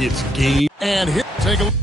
It's game. And here, take a look.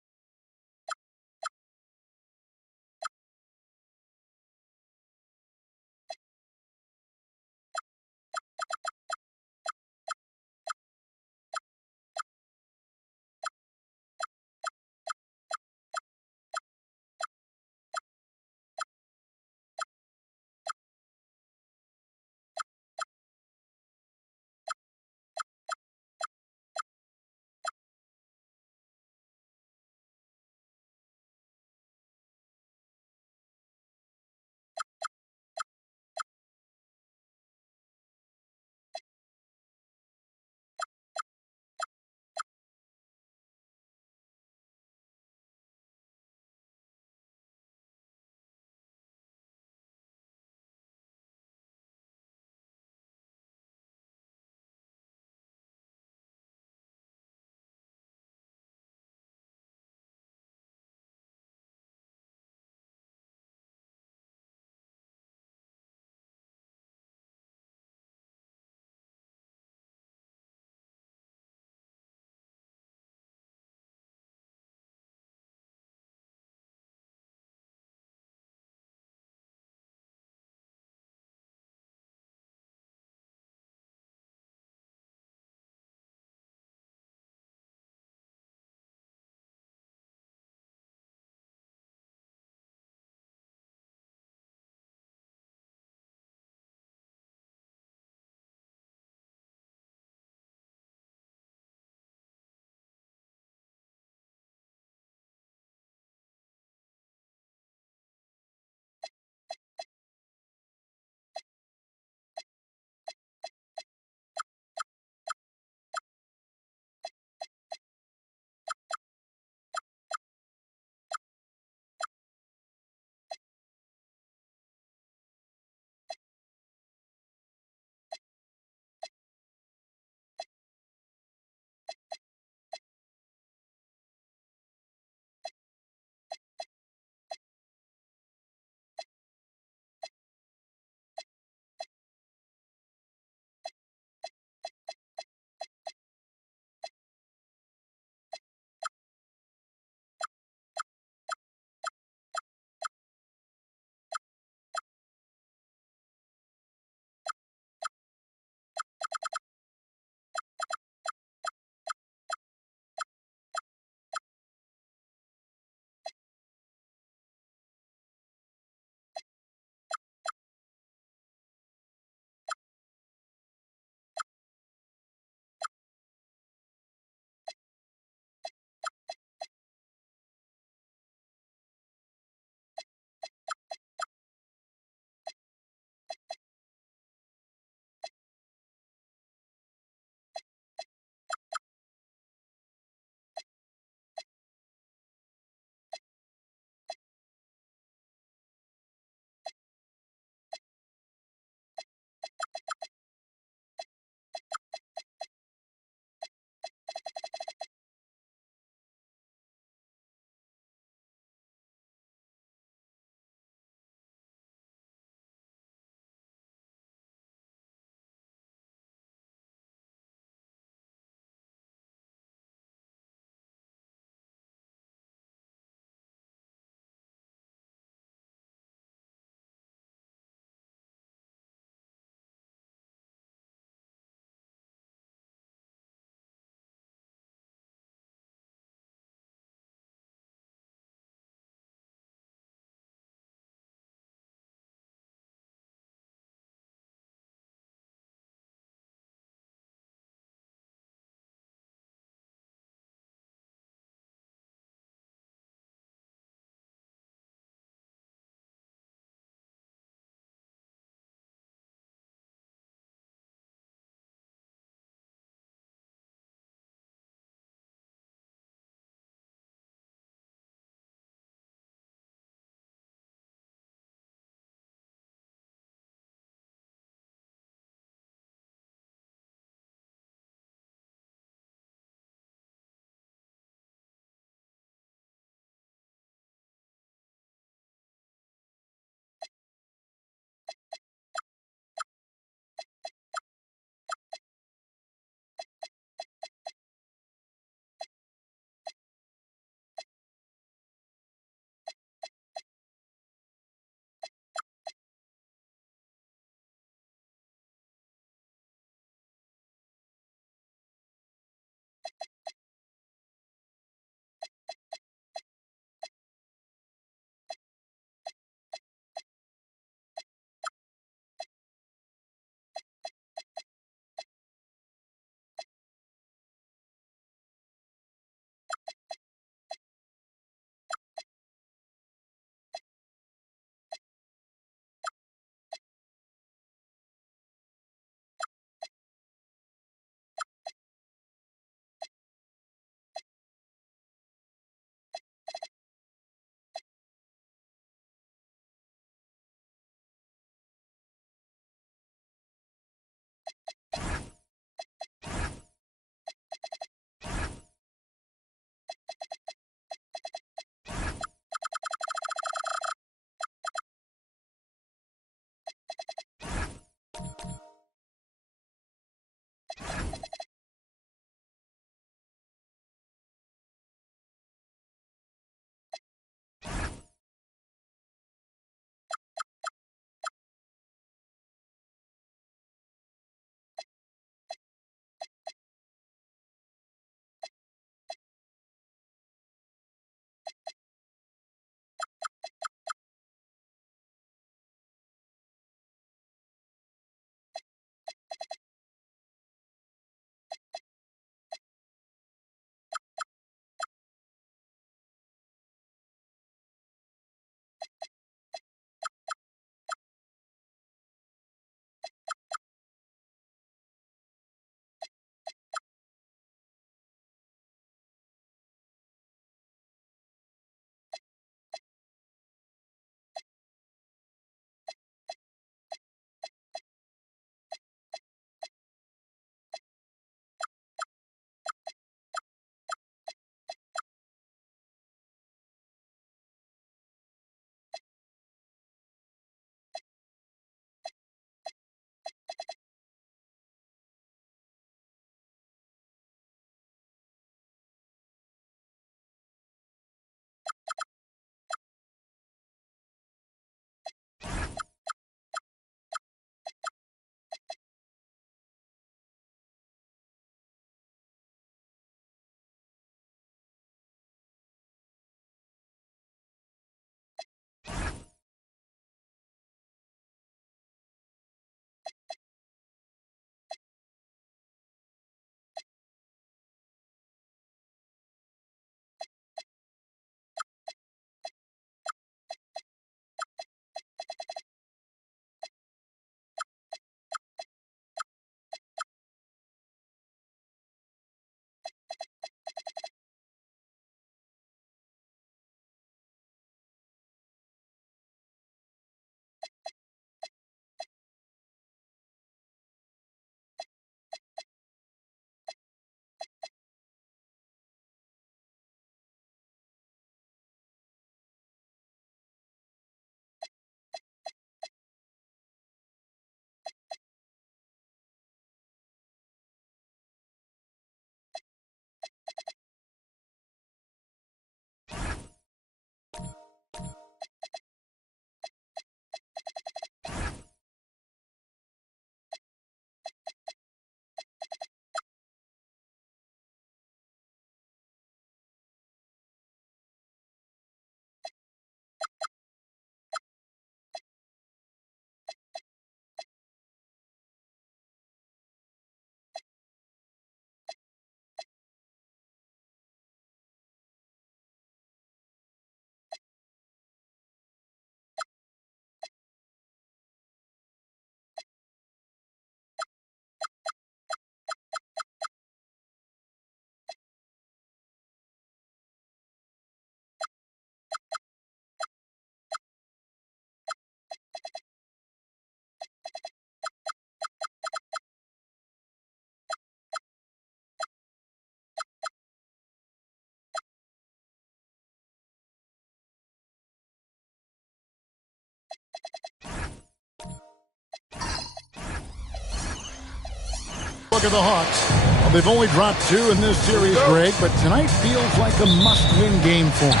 look at the Hawks. Well, they've only dropped 2 in this series, Greg, but tonight feels like a must-win game for them.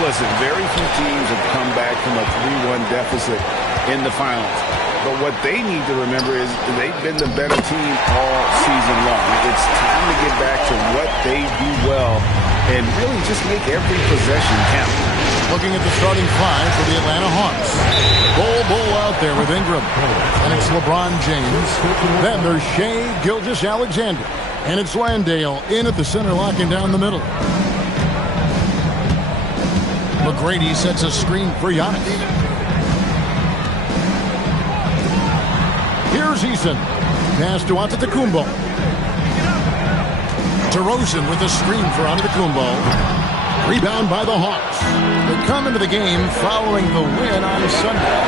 Listen, very few teams have come back from a 3-1 deficit in the finals. But what they need to remember is they've been the better team all season long. It's time to get back to what they do well and really just make every possession count. Looking at the starting 5 for the Atlanta Hawks. Bull out there with Ingram. And it's LeBron James. Then there's Shai Gilgeous-Alexander. And it's Landale in at the center, locking down the middle. McGrady sets a screen for Giannis. Here's Eason. Pass to Antetokounmpo. DeRozan with a screen for Antetokounmpo. Rebound by the Hawks. They come into the game following the win on Sunday.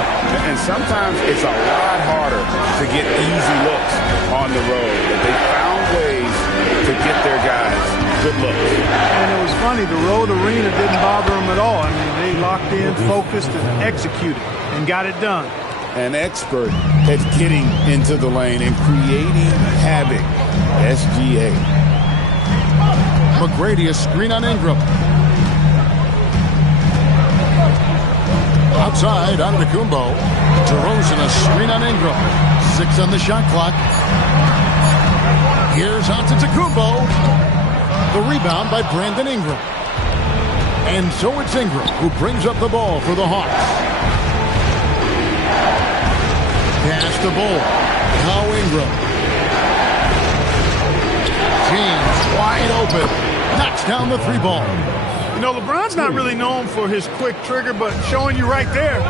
And sometimes it's a lot harder to get easy looks on the road. But they found ways to get their guys good looks. And it was funny, the road arena didn't bother them at all. I mean, they locked in, focused, and executed, and got it done. An expert at getting into the lane and creating havoc. SGA. McGrady a screen on Ingram. Outside, Antetokounmpo. DeRozan a screen on Ingram. 6 on the shot clock. Here's Antetokounmpo. The rebound by Brandon Ingram. And so it's Ingram who brings up the ball for the Hawks. Pass the ball. Now Ingram. James wide open. Knocks down the 3-ball. You know, LeBron's not really known for his quick trigger, but showing you right there,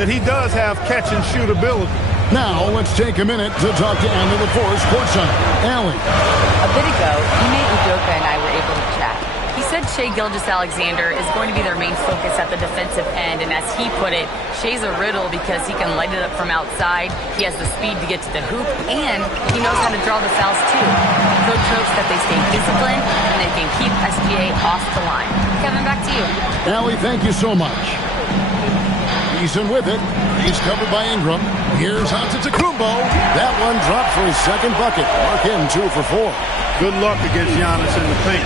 that he does have catch-and-shoot ability. Now, let's take a minute to talk to Anna LaForce courtside. Allie. A bit ago, Ime Udoka and I were able to chat. He said Shai Gilgeous-Alexander is going to be their main focus at the defensive end, and as he put it, Shai's a riddle because he can light it up from outside, he has the speed to get to the hoop, and he knows how to draw the fouls too. Coach hopes that they stay disciplined and they can keep SGA off the line. Kevin, back to you. Allie, thank you so much. Eason with it. He's covered by Ingram. Here's Antetokounmpo. That one dropped for his second bucket. Mark him 2 for 4. Good luck against Giannis in the paint.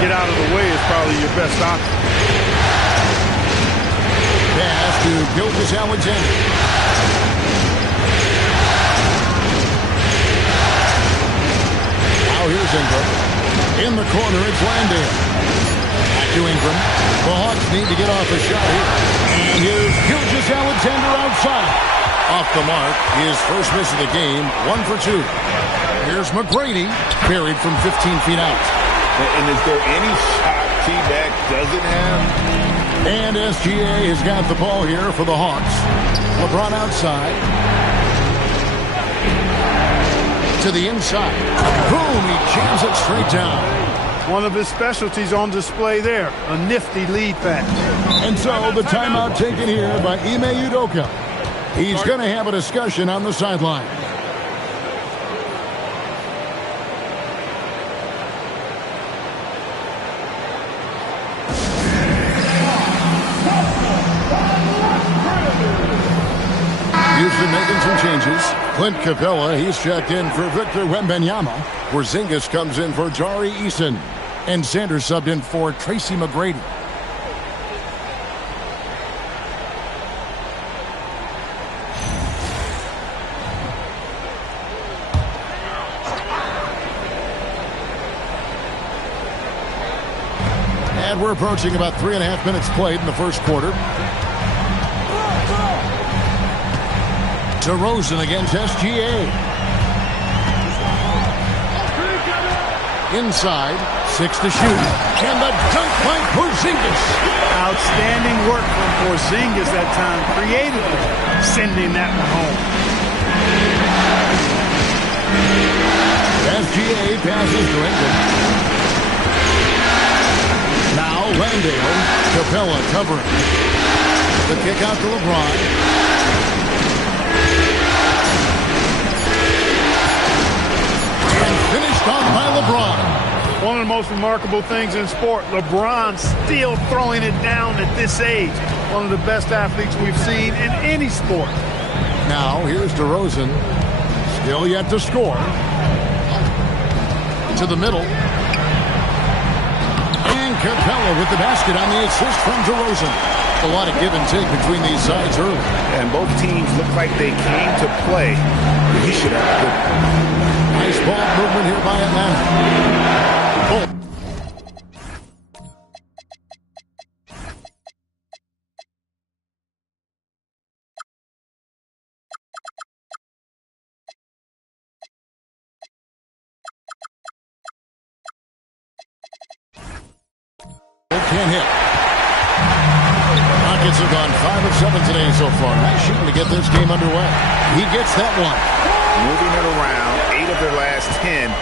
Get out of the way is probably your best option. Pass to Gilgeous-Alexander. Now here's Ingram. In the corner, it's Landale. Back to Ingram. The Hawks need to get off a shot here. And here's Gilgeous-Alexander outside. Off the mark, his first miss of the game, 1 for 2. Here's McGrady, buried from 15 feet out. And is there any shot T-Mac doesn't have? And SGA has got the ball here for the Hawks. LeBron outside. To the inside. Boom, he jams it straight down. One of his specialties on display there, a nifty lead pass. And so the timeout taken here by Ime Udoka. He's going to have a discussion on the sideline. Houston making some changes. Clint Capella, he's checked in for Victor Wembanyama. Porzingis comes in for Tari Eason. And Sanders subbed in for Tracy McGrady. And we're approaching about 3.5 minutes played in the first quarter. DeRozan against SGA. Inside, 6 to shoot. And the dunk by Porzingis. Outstanding work from Porzingis that time, creatively sending that one home. SGA passes to Ingram. Now Landale. Capella covering. The kick out to LeBron. Finished on by LeBron. One of the most remarkable things in sport, LeBron still throwing it down at this age. One of the best athletes we've seen in any sport. Now here's DeRozan. Still yet to score. To the middle. And Capella with the basket on the assist from DeRozan. A lot of give and take between these sides early. And both teams look like they came to play. He should have. Nice ball movement here by Atlanta. Oh. Can't hit. Rockets have gone 5 of 7 today so far. Nice shooting to get this game underway. He gets that one. Moving it around, 8 of their last 10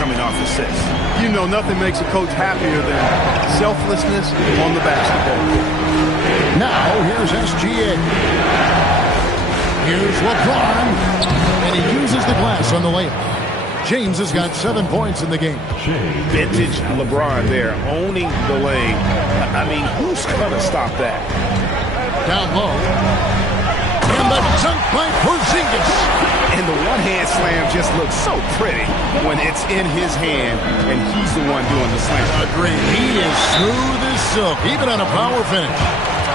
coming off assists. You know, nothing makes a coach happier than selflessness on the basketball court. Now, here's SGA. Here's LeBron. And he uses the glass on the layup. James has got 7 points in the game. Vintage LeBron there, owning the lane. I mean, who's going to stop that? Down low. And the dunk by Porzingis. And the one-hand slam just looks so pretty when it's in his hand and he's the one doing the slam. Agreed. He is smooth as silk, even on a power finish.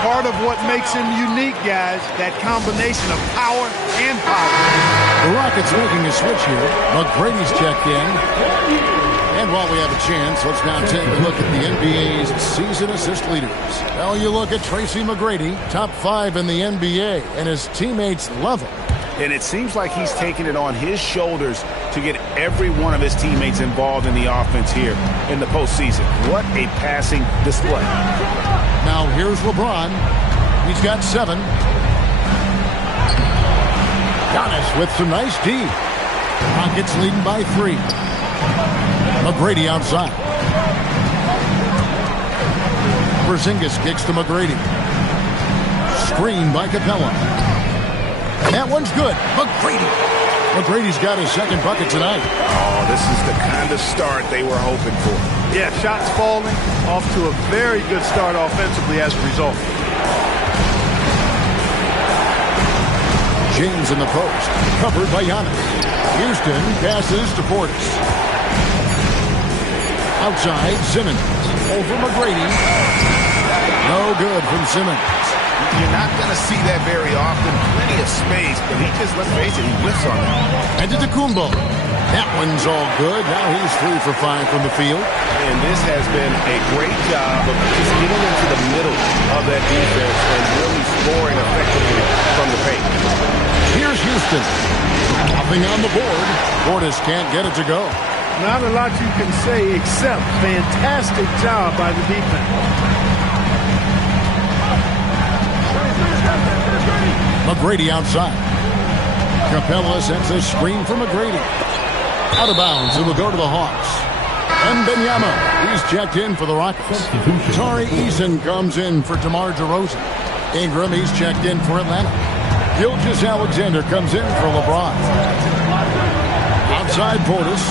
Part of what makes him unique, guys, that combination of power and power. The Rockets making a switch here. McGrady's checked in. And while we have a chance, let's now take a look at the NBA's season assist leaders. Well, you look at Tracy McGrady, top 5 in the NBA, and his teammates love him. And it seems like he's taking it on his shoulders to get every one of his teammates involved in the offense here in the postseason. What a passing display. Now here's LeBron. He's got 7. with some nice D. Rockets leading by 3. McGrady outside. Porzingis kicks to McGrady. Screen by Capella. That one's good. McGrady's got his second bucket tonight. Oh, this is the kind of start they were hoping for. Yeah, shots falling, off to a very good start offensively as a result. James in the post, covered by Giannis. Houston passes to Portis. Outside, Simmons. Over McGrady. No good from Simmons. You're not going to see that very often. Plenty of space, but he just, let's face it, he whiffs on that. And to Kumbo. That one's all good. Now he's 3 for 5 from the field. And this has been a great job of just getting into the middle of that defense and really scoring effectively from the paint. Here's Houston. Nothing on the board. Portis can't get it to go. Not a lot you can say except fantastic job by the defense. McGrady outside. Capella sends a screen for McGrady. Out of bounds. It will go to the Hawks. And Benyama, he's checked in for the Rockets. Tari Eason comes in for DeMar DeRozan. Ingram, he's checked in for Atlanta. Gilgeous Alexander comes in for LeBron. Outside Portis.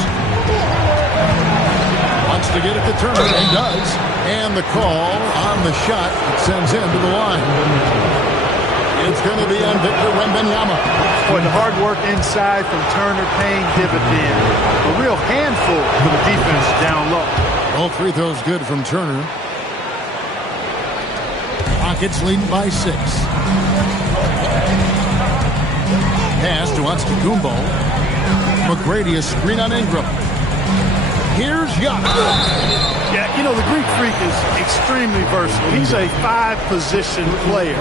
Wants to get it to Turner, and does. And the call on the shot that sends him to the line. It's going to be on Victor Wembanyama. Boy, the hard work inside from Turner paying dividend. A real handful for the defense down low. All free throws good from Turner. Rockets leading by 6. Pass to Antetokounmpo. McGrady a screen on Ingram. Here's Giannis. Yeah, you know, the Greek Freak is extremely versatile. He's a 5-position player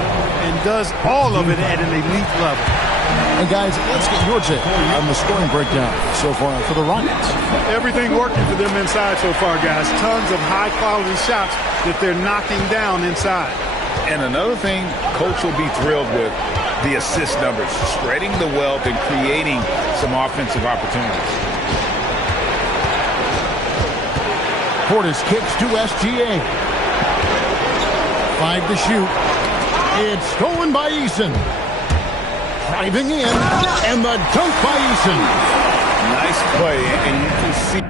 and does all of it at an elite level. And guys, let's get your take on the scoring breakdown so far for the Rockets. Everything working for them inside so far, guys. Tons of high-quality shots that they're knocking down inside. And another thing Coach will be thrilled with, the assist numbers, spreading the wealth and creating some offensive opportunities. Portis kicks to SGA. 5 to shoot. It's stolen by Eason. Driving in, and the dunk by Eason. Nice play, and you can see.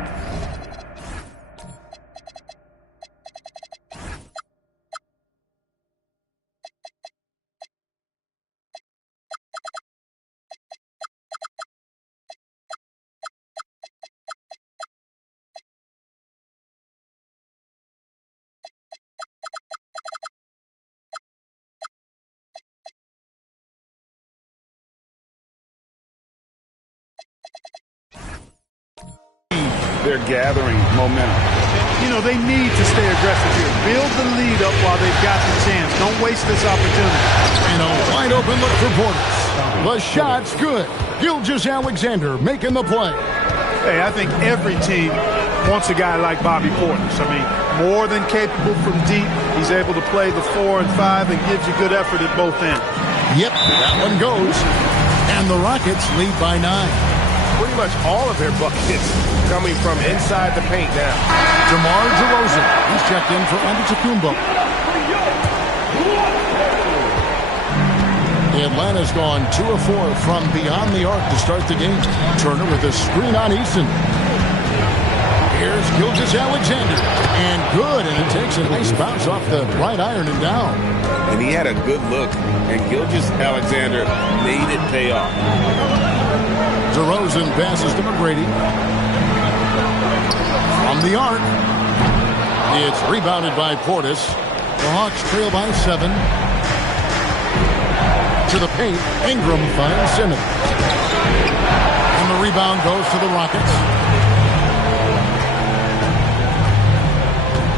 They're gathering momentum. You know, they need to stay aggressive here. Build the lead up while they've got the chance. Don't waste this opportunity. And a wide open look for Portis. The shot's good. Gilgeous Alexander making the play. Hey, I think every team wants a guy like Bobby Portis. I mean, more than capable from deep. He's able to play the 4 and 5 and gives you good effort at both ends. Yep, that one goes. And the Rockets lead by 9. Pretty much all of their buckets coming from inside the paint now. DeMar DeRozan, he's checked in for Antetokounmpo. Atlanta's gone 2 of 4 from beyond the arc to start the game. Turner with a screen on Eason. Here's Gilgeous Alexander. And good, and it takes a nice bounce off the right iron and down. And he had a good look, and Gilgeous Alexander made it pay off. DeRozan passes to McGrady. From the arc. It's rebounded by Portis. The Hawks trail by 7. To the paint, Ingram finds Simmons. And the rebound goes to the Rockets.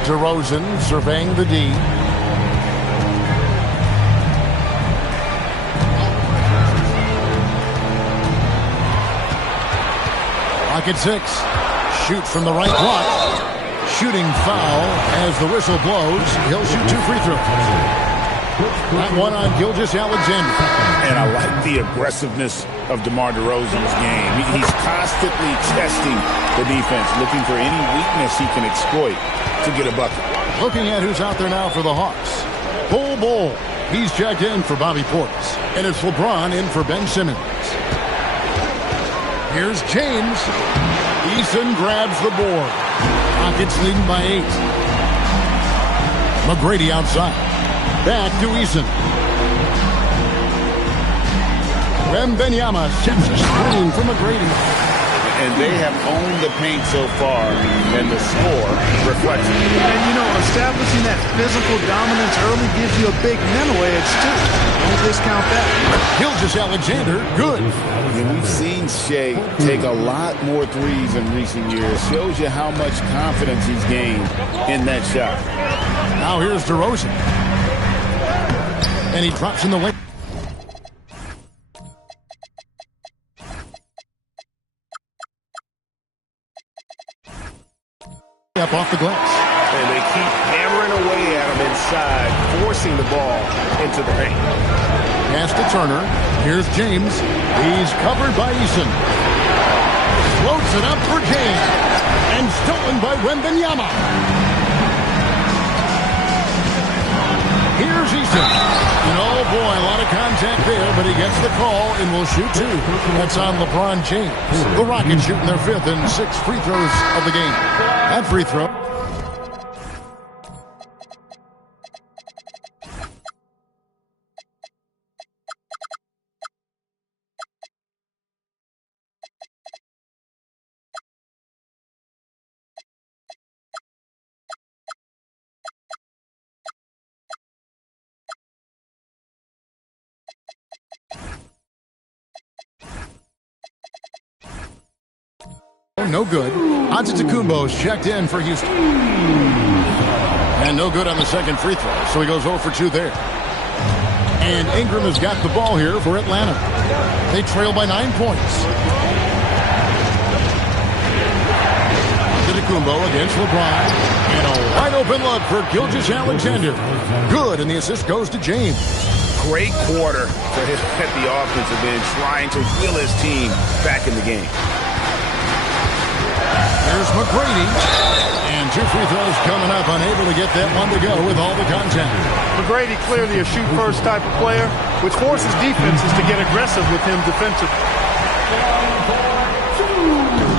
DeRozan surveying the D. Rocket 6. Shoot from the right block. Shooting foul as the whistle blows. He'll shoot 2 free throws. That one on Gilgeous Alexander. And I like the aggressiveness of DeMar DeRozan's game. He's constantly testing the defense, looking for any weakness he can exploit to get a bucket. Looking at who's out there now for the Hawks. Bull. He's checked in for Bobby Portis. And it's LeBron in for Ben Simmons. Here's James. Eason grabs the board. Rockets leading by 8. McGrady outside. Back to Eason. Wembanyama sends a screen for McGrady. And they have owned the paint so far, and the score reflects it. And, you know, establishing that physical dominance early gives you a big mental edge, too. Don't discount that. Gilgeous-Alexander, good. And we've seen Shea take a lot more threes in recent years. Shows you how much confidence he's gained in that shot. Now here's DeRozan. And he drops in the lane. Up off the glass. And they keep hammering away at him inside, forcing the ball into the paint. Pass to Turner. Here's James. He's covered by Eason. Floats it up for James. And stolen by Wembanyama. Here's Eason. And oh boy, a lot of contact there, but he gets the call and will shoot 2. That's on LeBron James. The Rockets shooting their 5th and 6th free throws of the game. That free throw. No good. Antetokounmpo's checked in for Houston. And no good on the second free throw, so he goes 0 for 2 there. And Ingram has got the ball here for Atlanta. They trail by 9 points. Antetokounmpo against LeBron. And a wide open look for Gilgeous-Alexander. Good, and the assist goes to James. Great quarter for him at the offensive end, trying to will his team back in the game. There's McGrady. And 2 free throws coming up, unable to get that one to go with all the contact. McGrady clearly a shoot-first type of player, which forces defenses to get aggressive with him defensively.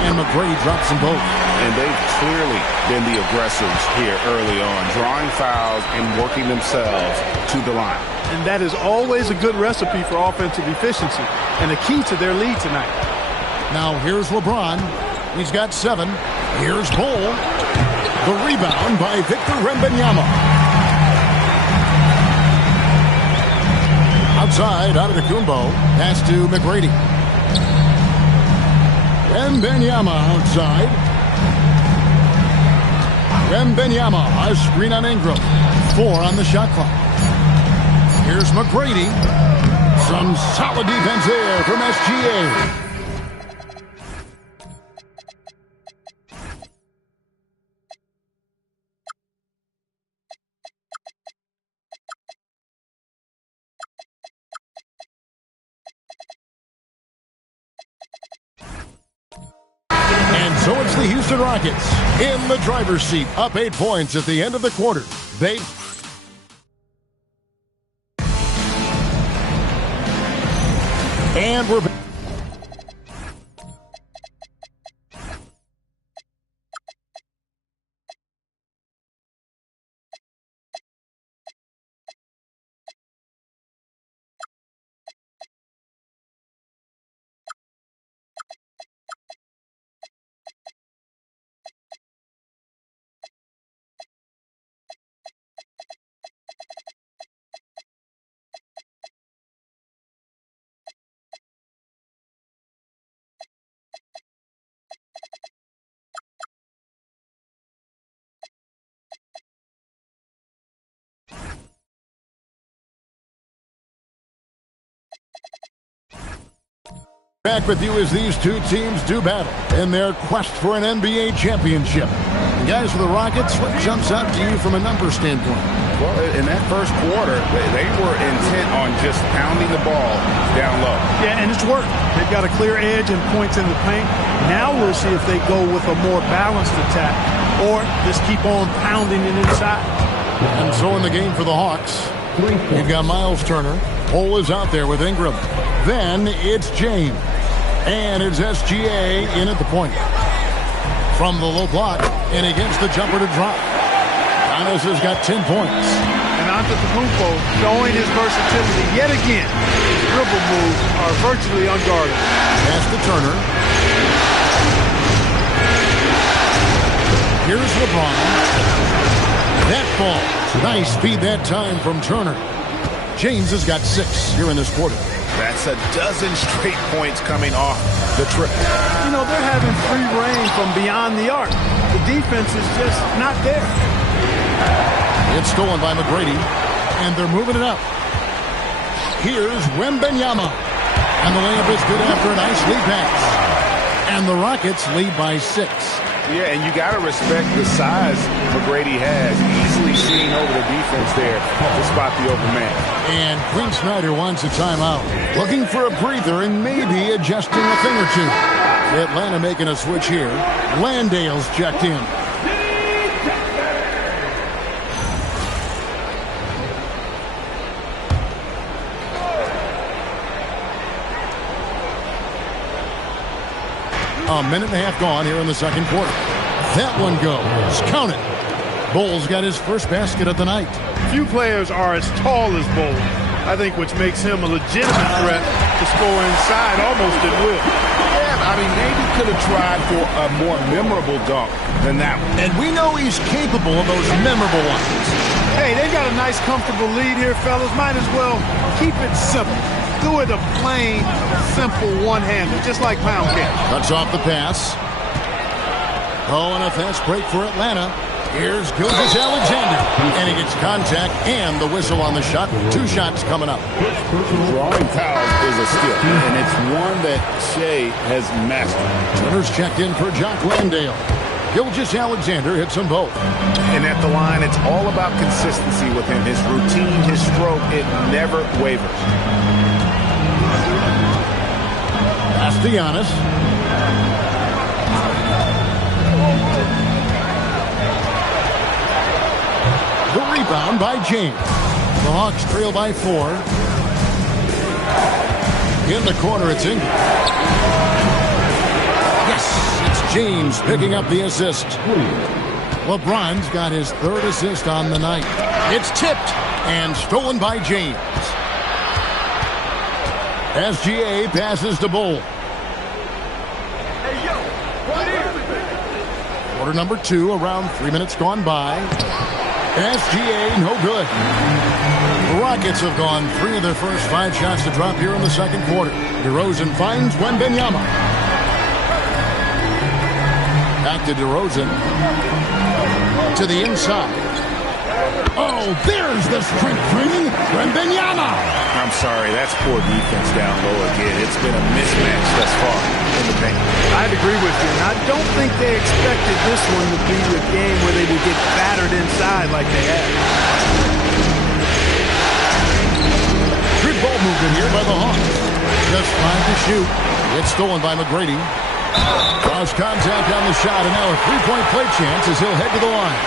And McGrady drops them both. And they've clearly been the aggressors here early on, drawing fouls and working themselves to the line. And that is always a good recipe for offensive efficiency and a key to their lead tonight. Now here's LeBron. He's got 7. Here's Bull. The rebound by Victor Wembanyama. Outside, Antetokounmpo. Pass to McGrady. Wembanyama outside. Wembanyama, a screen on Ingram. 4 on the shot clock. Here's McGrady. Some solid defense there from SGA. So it's the Houston Rockets in the driver's seat, up 8 points at the end of the quarter. And we're back. Back with you as these two teams do battle in their quest for an NBA championship. And guys, for the Rockets, what jumps out to you from a number standpoint? Well, in that first quarter, they were intent on just pounding the ball down low. Yeah, and it's worked. They've got a clear edge and points in the paint. Now we'll see if they go with a more balanced attack or just keep on pounding it inside. And so in the game for the Hawks, you've got Miles Turner. Cole is out there with Ingram. Then it's James. And it's SGA in at the point. From the low block, and he gets the jumper to drop. Giannis has got 10 points. And Antetokounmpo showing his versatility yet again. His dribble moves are virtually unguarded. Pass to Turner. Here's LeBron. That ball. Nice feed that time from Turner. James has got 6 here in this quarter. That's a dozen straight points coming off the trip. You know, they're having free reign from beyond the arc. The defense is just not there. It's stolen by McGrady, and they're moving it up. Here's Wembanyama. And the layup is good after a nice lead pass. And the Rockets lead by 6. Yeah, and you got to respect the size McGrady has. Easily seeing over the defense there to spot the open man. And Quinn Snyder wants a timeout. Looking for a breather and maybe adjusting a thing or two. Atlanta making a switch here. Landale's checked in. A minute and a half gone here in the second quarter. That one goes. Count it. Bull's got his first basket of the night. Few players are as tall as Bull, I think, which makes him a legitimate threat to score inside almost at will. Yeah, I mean, maybe could have tried for a more memorable dunk than that one. And we know he's capable of those memorable ones. Hey, they got a nice, comfortable lead here, fellas. Might as well keep it simple. Do it a plain, simple one-hander, just like pound cake. Cuts off the pass. Oh, and a fast break for Atlanta. Here's Gilgeous-Alexander. And he gets contact and the whistle on the shot. 2 shots coming up. Drawing fouls is a skill, and it's one that Shea has mastered. Turner's checked in for Jock Landale. Gilgeous-Alexander hits them both. And at the line, it's all about consistency with him. His routine, his stroke, it never wavers. Pass to Giannis. The rebound by James. The Hawks trail by 4. In the corner, it's Ingram. Yes, it's James picking up the assist. LeBron's got his 3rd assist on the night. It's tipped and stolen by James. SGA passes to Bull. Quarter number 2, around 3 minutes gone by. SGA, no good. The Rockets have gone 3 of their first 5 shots to drop here in the second quarter. DeRozan finds Wembanyama. Back to DeRozan. To the inside. Oh, there's the strength training. Wembanyama. I'm sorry, that's poor defense down low again. It's been a mismatch thus far in the paint. I'd agree with you, and I don't think they expected this one to be a game where they would get battered inside like they have. Good ball movement here by the Hawks. Just 5 to shoot. It's stolen by McGrady. Draws contact on the shot, and now a 3-point play chance as he'll head to the line.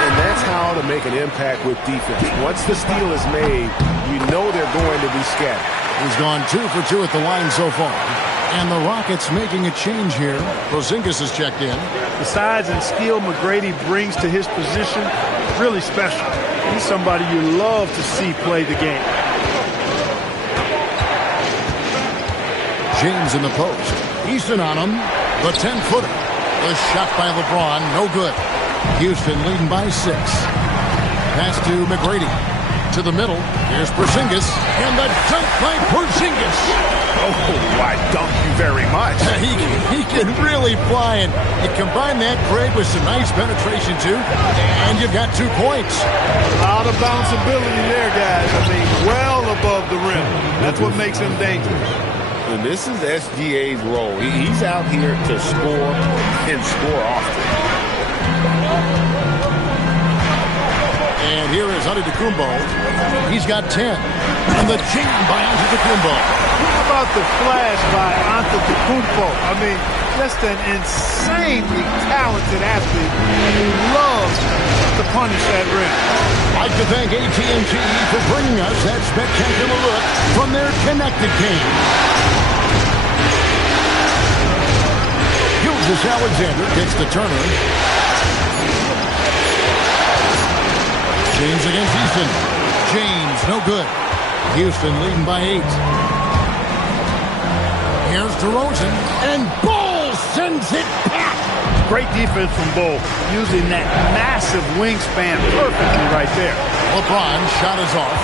And that's how to make an impact with defense. Once the steal is made, you know they're going to be scattered. He's gone 2 for 2 at the line so far. And the Rockets making a change here. Porzingis is checked in. The size and skill McGrady brings to his position is really special. He's somebody you love to see play the game. James in the post. Easton on him. The 10-footer. The shot by LeBron, no good. Houston leading by 6. Pass to McGrady. To the middle. Here's Porzingis. And the dunk by Porzingis. Oh, why, thank you very much. He can really fly, and you combine that grade with some nice penetration, too, and you've got 2 points. A lot of bounceability there, guys. I mean, well above the rim. That's what makes him dangerous. And this is SGA's role. He's out here to score and score often. And here is Antetokounmpo. He's got 10. And the chain by Antetokounmpo. How about the flash by Antetokounmpo? I mean, just an insanely talented athlete who loves to punish that rim. I'd like to thank AT&T for bringing us that spectacular look from their connected game. Gilgeous-Alexander gets the Turner. James against Easton. James, no good. Houston leading by 8. Here's DeRozan, and Bull sends it back. Great defense from Bull, using that massive wingspan perfectly right there. LeBron shot is off.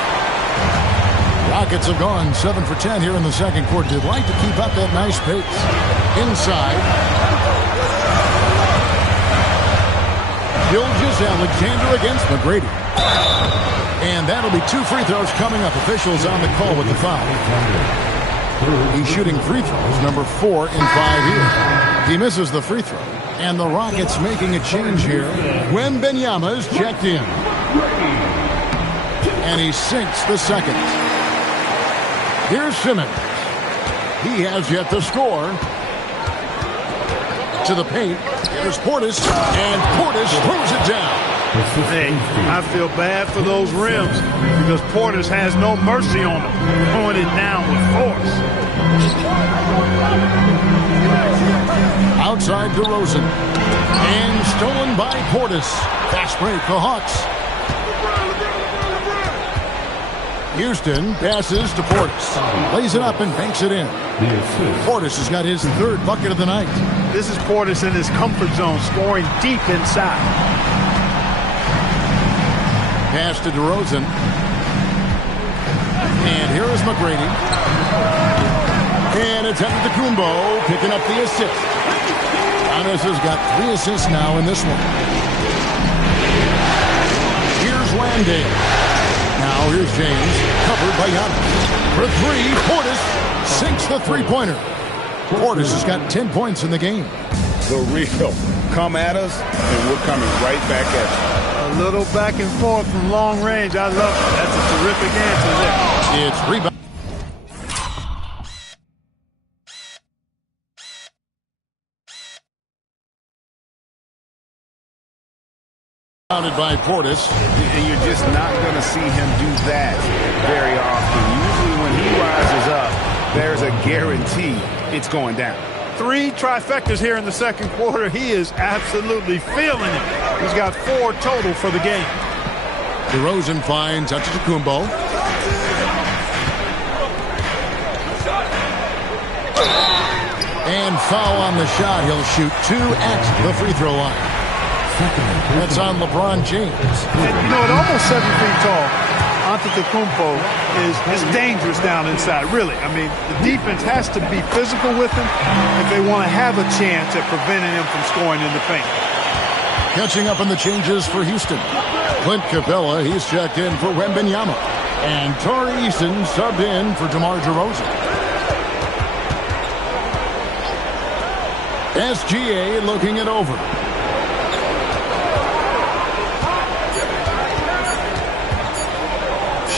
Rockets have gone 7 for 10 here in the second quarter. They'd like to keep up that nice pace. Inside. Gilgeous-Alexander against McGrady. And that'll be 2 free throws coming up. Officials on the call with the foul. He's shooting free throws, number 4 in 5 here. He misses the free throw. And the Rockets making a change here. Wembanyama is checked in. And he sinks the second. Here's Simmons. He has yet to score. To the paint. Here's Portis. And Portis throws it down. Hey, I feel bad for those rims because Portis has no mercy on them, throwing it down with force. Outside DeRozan. And stolen by Portis. Fast break, the Hawks. Houston passes to Portis. Lays it up and banks it in. Portis has got his 3rd bucket of the night. This is Portis in his comfort zone, scoring deep inside. Pass to DeRozan. And here is McGrady. And it's Antetokounmpo picking up the assist. Giannis has got 3 assists now in this one. Here's Landale. Now here's James, covered by Giannis. For 3, Portis sinks the three-pointer. Portis has got 10 points in the game. The real. Come at us, and we're coming right back at you. A little back and forth from long range. I love it. That's a terrific answer there. It's rebound. Rebounded by Portis. And you're just not going to see him do that very often. Usually when he rises up, there's a guarantee it's going down. 3 trifectas here in the second quarter. He is absolutely feeling it. He's got 4 total for the game. DeRozan finds Antetokounmpo. And foul on the shot. He'll shoot 2 at the free throw line. That's on LeBron James. And, you know, at almost 7 feet tall, Antetokounmpo is dangerous down inside, really. I mean, the defense has to be physical with him if they want to have a chance at preventing him from scoring in the paint. Catching up on the changes for Houston. Clint Capella, he's checked in for Wembanyama. And Tari Eason subbed in for DeMar DeRozan. SGA looking it over.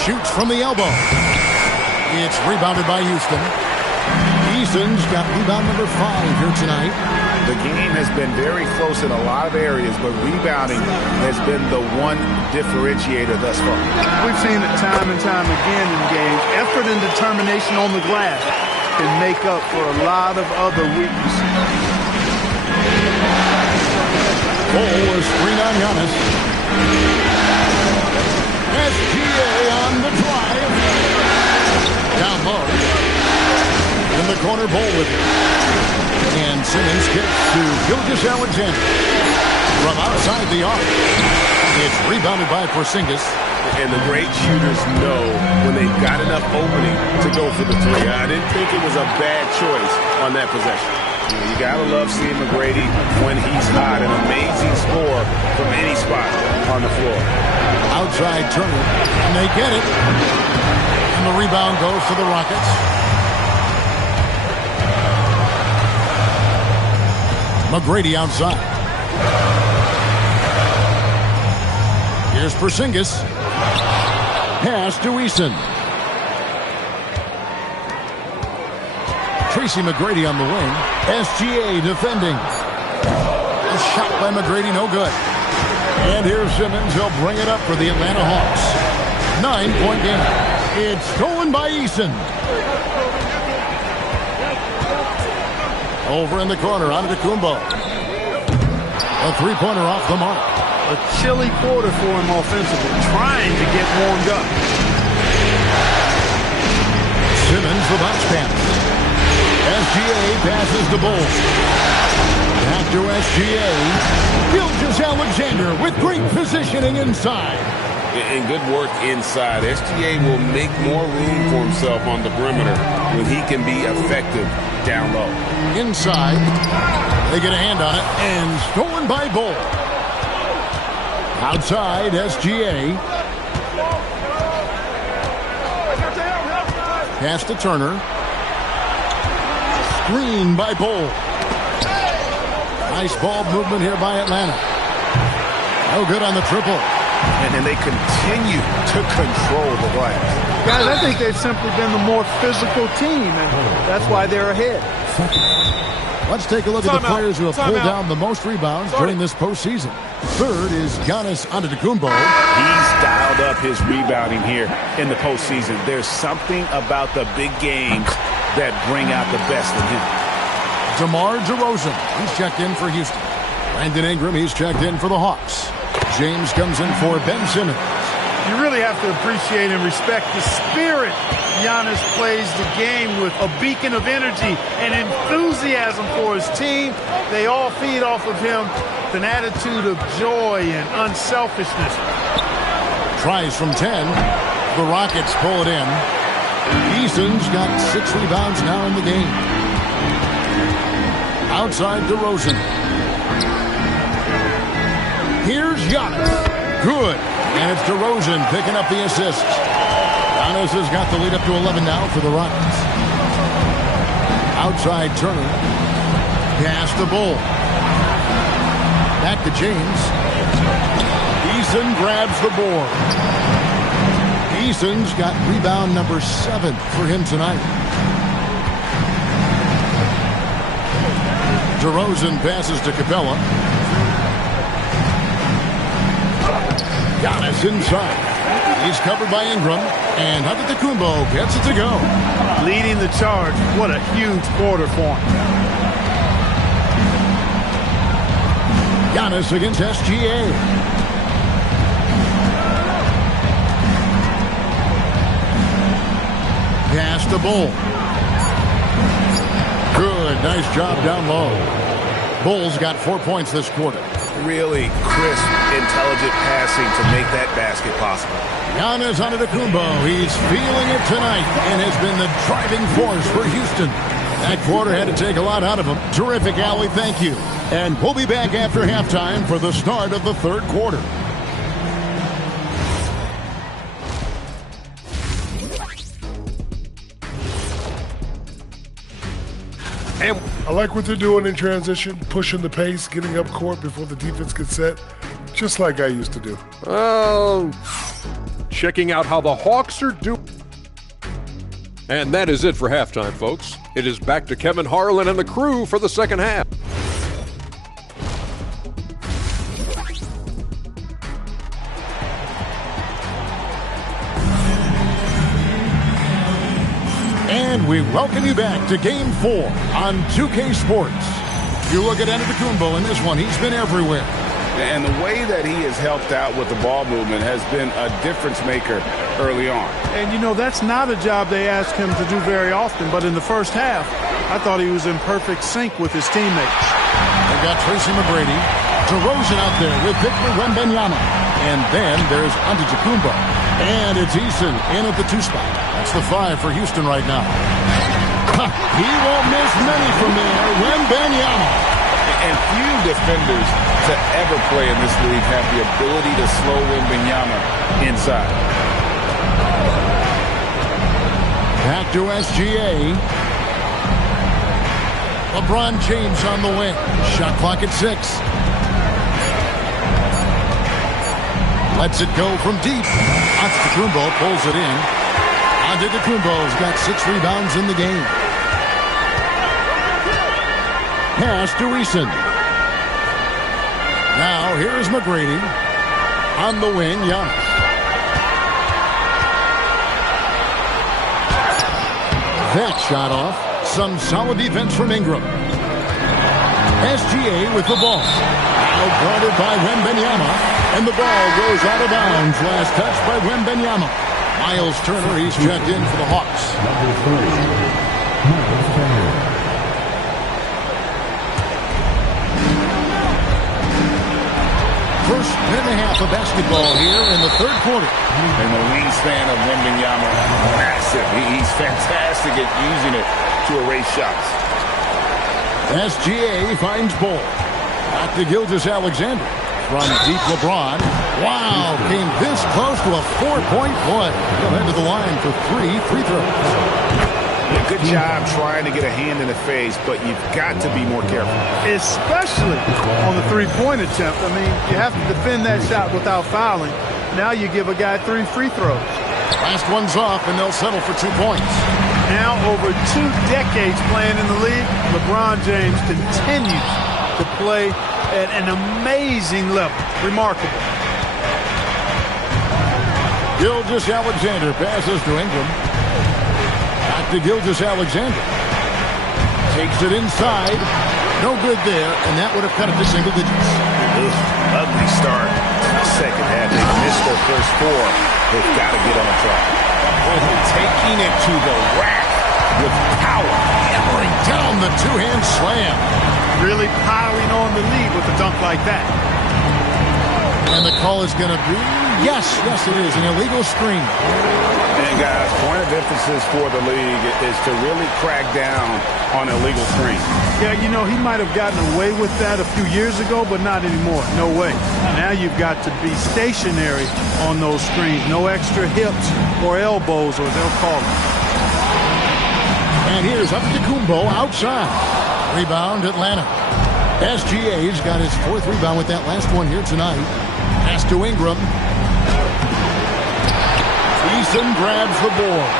Shoots from the elbow. It's rebounded by Houston. Eason's got rebound number 5 here tonight. The game has been very close in a lot of areas, but rebounding has been the one differentiator thus far. We've seen it time and time again in games. Effort and determination on the glass can make up for a lot of other weaknesses. Cole is screen on Giannis. SGA on the drive. Down low. In the corner, Bol with it. And Simmons kicks to Gilgeous-Alexander. From outside the arc. It's rebounded by Porzingis. And the great shooters know when they've got enough opening to go for the 3. I didn't think it was a bad choice on that possession. You gotta love seeing McGrady when he's hot. An amazing score from any spot on the floor. Outside Turner, and they get it. And the rebound goes to the Rockets. McGrady outside. Here's Porzingis. Pass to Eason. Tracy McGrady on the wing. SGA defending. A shot by McGrady, no good. And here's Simmons. He'll bring it up for the Atlanta Hawks. 9-point game. It's stolen by Eason. Over in the corner, Antetokounmpo. A three-pointer off the mark. A chilly quarter for him offensively, trying to get warmed up. Simmons, the bounce pass. SGA passes to Bull. Back to SGA. Gilgeous-Alexander with great positioning inside. And good work inside. SGA will make more room for himself on the perimeter when he can be effective down low. Inside. They get a hand on it. And stolen by Bull. Outside, SGA. Pass to Turner. Screen by Bull. Nice ball movement here by Atlanta. No good on the triple. And then they continue to control the glass. Guys, I think they've simply been the more physical team, and that's why they're ahead. Let's take a look at the players who have pulled down the most rebounds during this postseason. Third is Giannis Antetokounmpo. He's dialed up his rebounding here in the postseason. There's something about the big games that bring out the best in him. DeMar DeRozan, he's checked in for Houston. Brandon Ingram, he's checked in for the Hawks. James comes in for Ben Simmons. You really have to appreciate and respect the spirit Giannis plays the game with, a beacon of energy and enthusiasm for his team. They all feed off of him with an attitude of joy and unselfishness. Tries from 10. The Rockets pull it in. Eason's got 6 rebounds now in the game. Outside DeRozan. Here's Giannis. Good. And it's DeRozan picking up the assist. Giannis has got the lead up to 11 now for the Rockets. Outside Turner. Pass to Bull. Back to James. Eason grabs the board. Eason's got rebound number 7 for him tonight. DeRozan passes to Capella. Giannis inside. He's covered by Ingram. And Antetokounmpo gets it to go. Leading the charge. What a huge quarter for him. Giannis against SGA. Pass to Bull. Good. Nice job down low. Bull's got 4 points this quarter. Really crisp, intelligent passing to make that basket possible. Giannis Antetokounmpo, he's feeling it tonight and has been the driving force for Houston. That quarter had to take a lot out of him. Terrific, Allie, thank you. And we'll be back after halftime for the start of the third quarter. And I like what they're doing in transition, pushing the pace, getting up court before the defense gets set, just like I used to do. Checking out how the Hawks are doing. And that is it for halftime, folks. It is back to Kevin Harlan and the crew for the second half. And we welcome you back to Game 4 on 2K Sports. You look at Antetokounmpo in this one, he's been everywhere. And the way that he has helped out with the ball movement has been a difference maker early on. And, you know, that's not a job they ask him to do very often. But in the first half, I thought he was in perfect sync with his teammates. They've got Tracy McGrady, DeRozan out there with Victor Wembanyama. And then there's Antetokounmpo. And it's Eason in at the 2 spot. That's the 5 for Houston right now. He won't miss many from there. Wembanyama. And few defenders to ever play in this league have the ability to slow Wembanyama inside. Back to SGA. LeBron James on the wing. Shot clock at 6. Lets it go from deep. Antetokounmpo pulls it in. Antetokounmpo's got 6 rebounds in the game. Pass to Eason. Now here's McGrady. On the wing, Giannis. That shot off. Some solid defense from Ingram. SGA with the ball. Now guarded by Wembanyama. And the ball goes out of bounds. Last touch by Wembanyama. Miles Turner, he's checked in for the Hawks. Number 3, Miles Turner. First minute and a half of basketball here in the third quarter. And the wingspan of Wembanyama, massive. He's fantastic at using it to erase shots. SGA finds Ball. Back to Gilgeous-Alexander. From deep LeBron. Wow, came this close to a 4-point play. He'll head to the line for 3 free throws. Yeah, good job trying to get a hand in the face, but you've got to be more careful. Especially on the three-point attempt. I mean, you have to defend that shot without fouling. Now you give a guy 3 free throws. Last one's off, and they'll settle for 2 points. Now, over 2 decades playing in the league, LeBron James continues to play at an amazing level. Remarkable. Gilgeous-Alexander passes to Ingram. Back to Gilgeous-Alexander. Takes it inside. No good there, and that would have cut it to single digits. Ugly start. Second half, they missed their first 4. They've got to get on track. Taking it to the rack with power. Hammering down the 2-hand slam. Really piling on the lead with a dunk like that. And the call is going to be, yes, it is, an illegal screen. And guys, point of emphasis for the league is to really crack down on illegal screens. Yeah, you know, he might have gotten away with that a few years ago, but not anymore. No way. Now you've got to be stationary on those screens. No extra hips or elbows, or they'll call it. And here's Antetokounmpo outside. Rebound, Atlanta. SGA's got his 4th rebound with that last one here tonight. Pass to Ingram. Eason grabs the board.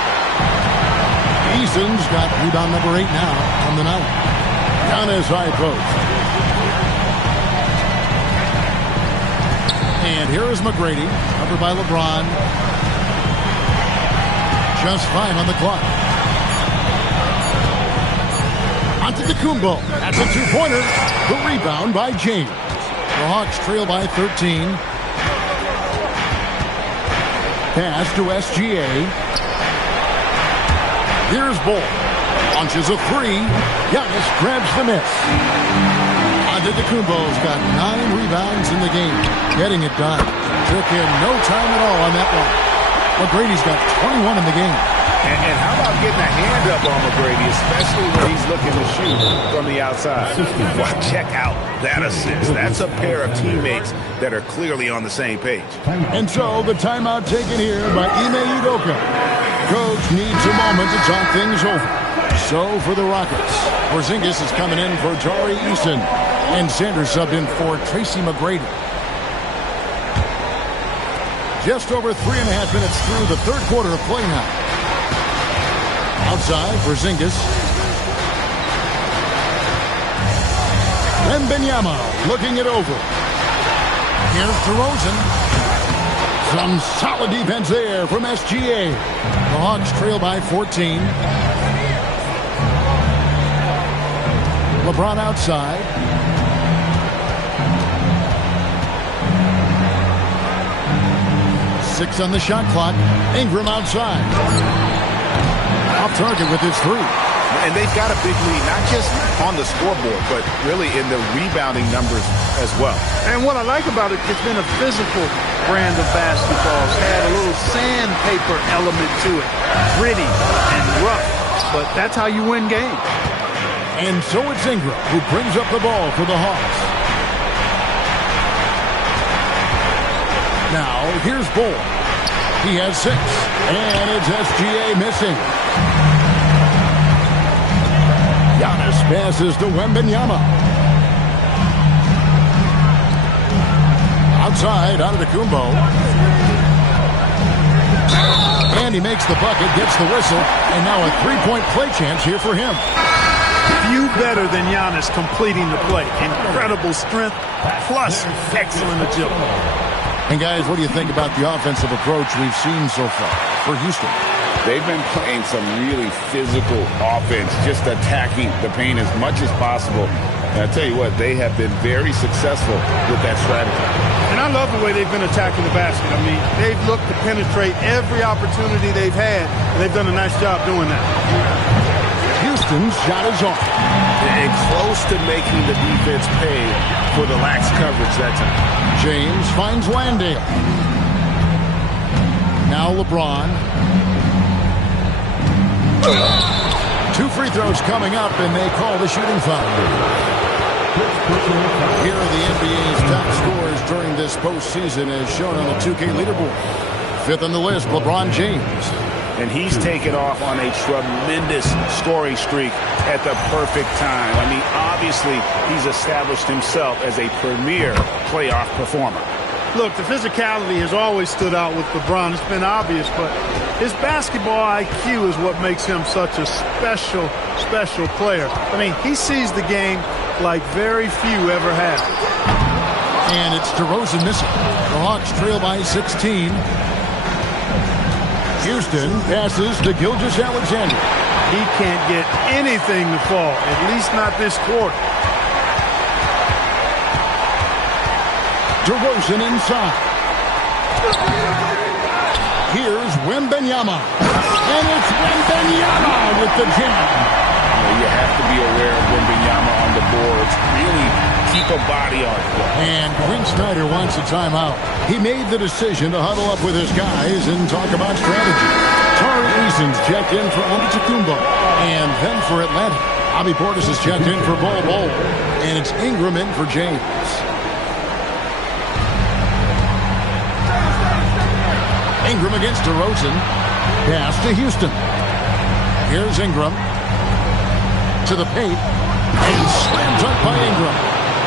Eason's got rebound number 8 now on the night. On his high post. And here is McGrady, covered by LeBron. Just 5 on the clock. Antetokounmpo. That's a 2-pointer. The rebound by James. The Hawks trail by 13. Pass to SGA. Here's Ball. Launches a 3. Giannis grabs the miss. Antetokounmpo's got 9 rebounds in the game. Getting it done. Took him no time at all on that one. McGrady's got 21 in the game. And how about getting a hand up on McGrady, especially when he's looking to shoot from the outside? Well, check out that assist. That's a pair of teammates that are clearly on the same page. And so the timeout taken here by Ime Udoka. Coach needs a moment to talk things over. So for the Rockets, Porzingis is coming in for Tari Eason. And Sanders subbed in for Tracy McGrady. Just over 3.5 minutes through the third quarter of play now. Outside, Porzingis. Wembanyama looking it over. Here's DeRozan. Some solid defense there from SGA. The Hawks trail by 14. LeBron outside. Six on the shot clock. Ingram outside. Off target with his 3. And they've got a big lead, not just on the scoreboard, but really in the rebounding numbers as well. And what I like about it, it's been a physical brand of basketball. It's had a little sandpaper element to it. Gritty and rough. But that's how you win games. And so it's Ingram who brings up the ball for the Hawks. Now, here's Ball. He has 6. And it's SGA missing. Giannis passes to Wembanyama. Outside, Antetokounmpo. And he makes the bucket, gets the whistle, and now a three-point play chance here for him. Few better than Giannis completing the play. Incredible strength, plus excellent agility. And guys, what do you think about the offensive approach we've seen so far for Houston? They've been playing some really physical offense, just attacking the paint as much as possible. And I tell you what, they have been very successful with that strategy. And I love the way they've been attacking the basket. I mean, they've looked to penetrate every opportunity they've had, and they've done a nice job doing that. Houston's shot is off. And close to making the defense pay for the lax coverage that time. James finds Landale. Now LeBron. 2 free throws coming up, and they call the shooting foul. Here are the NBA's top scorers during this postseason as shown on the 2K leaderboard. 5th on the list, LeBron James. And he's taken off on a tremendous scoring streak at the perfect time. I mean, obviously, he's established himself as a premier playoff performer. Look, the physicality has always stood out with LeBron. It's been obvious, but his basketball IQ is what makes him such a special, special player. I mean, he sees the game like very few ever have. And it's DeRozan missing. The Hawks trail by 16. Houston passes to Gilgeous-Alexander. He can't get anything to fall, at least not this quarter. DeRozan inside. Here's Wembanyama. And it's Wembanyama with the jam. You have to be aware of Wembanyama on the boards. Really keep a body on it. And Quinn Snyder wants a timeout. He made the decision to huddle up with his guys and talk about strategy. Tari Eason's checked in for Antetokounmpo. And then for Atlanta, Bobby Portis has checked in for Bol Bol. And it's Ingram in for James. Ingram against DeRozan. Pass to Houston. Here's Ingram. To the paint. And slam dunk by Ingram.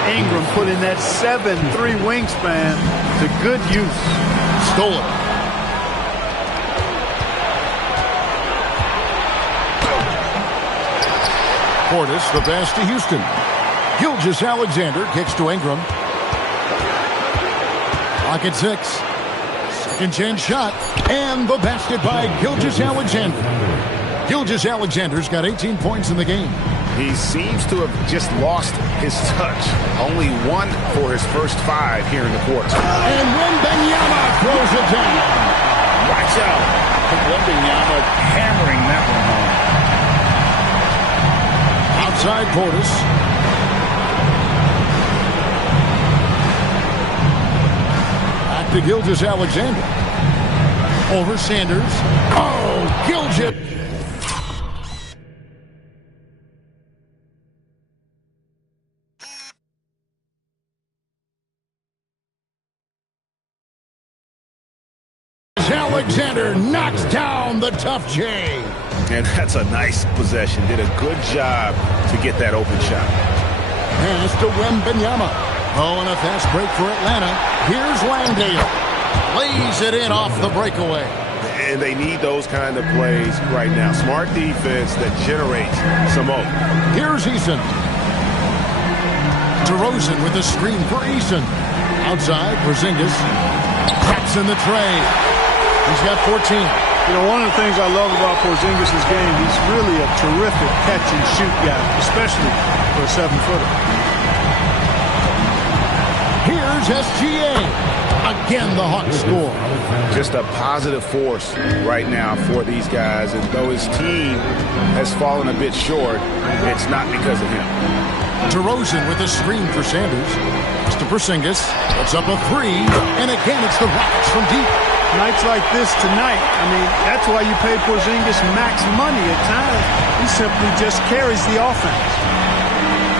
Ingram put in that 7'3" wingspan to good use. Stole it. Portis, the pass to Houston. Gilgeous-Alexander kicks to Ingram. Clock at 6. Second chance shot. And the basket by Gilgeous-Alexander. Gilgeous-Alexander's got 18 points in the game. He seems to have just lost his touch. Only 1 for his first 5 here in the quarter. And Wembanyama throws it down. Watch out. Wembanyama hammering that one home. Outside Portis. Back to Gilgeous-Alexander. Over Sanders. Oh, Gilgeous. Alexander knocks down the tough J. And that's a nice possession. Did a good job to get that open shot. Pass to Wembanyama. Oh, and a fast break for Atlanta. Here's Landale. Lays it in off the breakaway. And they need those kind of plays right now. Smart defense that generates some open. Here's Eason. DeRozan with a screen for Eason. Outside, Porzingis. Taps in the tray. He's got 14. You know, one of the things I love about Porzingis' game, he's really a terrific catch-and-shoot guy, especially for a 7-footer. Here's SGA. Again, the Hawks score. Just a positive force right now for these guys. And though his team has fallen a bit short, it's not because of him. DeRozan with a screen for Sanders. It's to Porzingis. Puts up a 3. And again, it's the Rockets from deep. Nights like this tonight, I mean, that's why you pay Porzingis max money at times. He simply just carries the offense.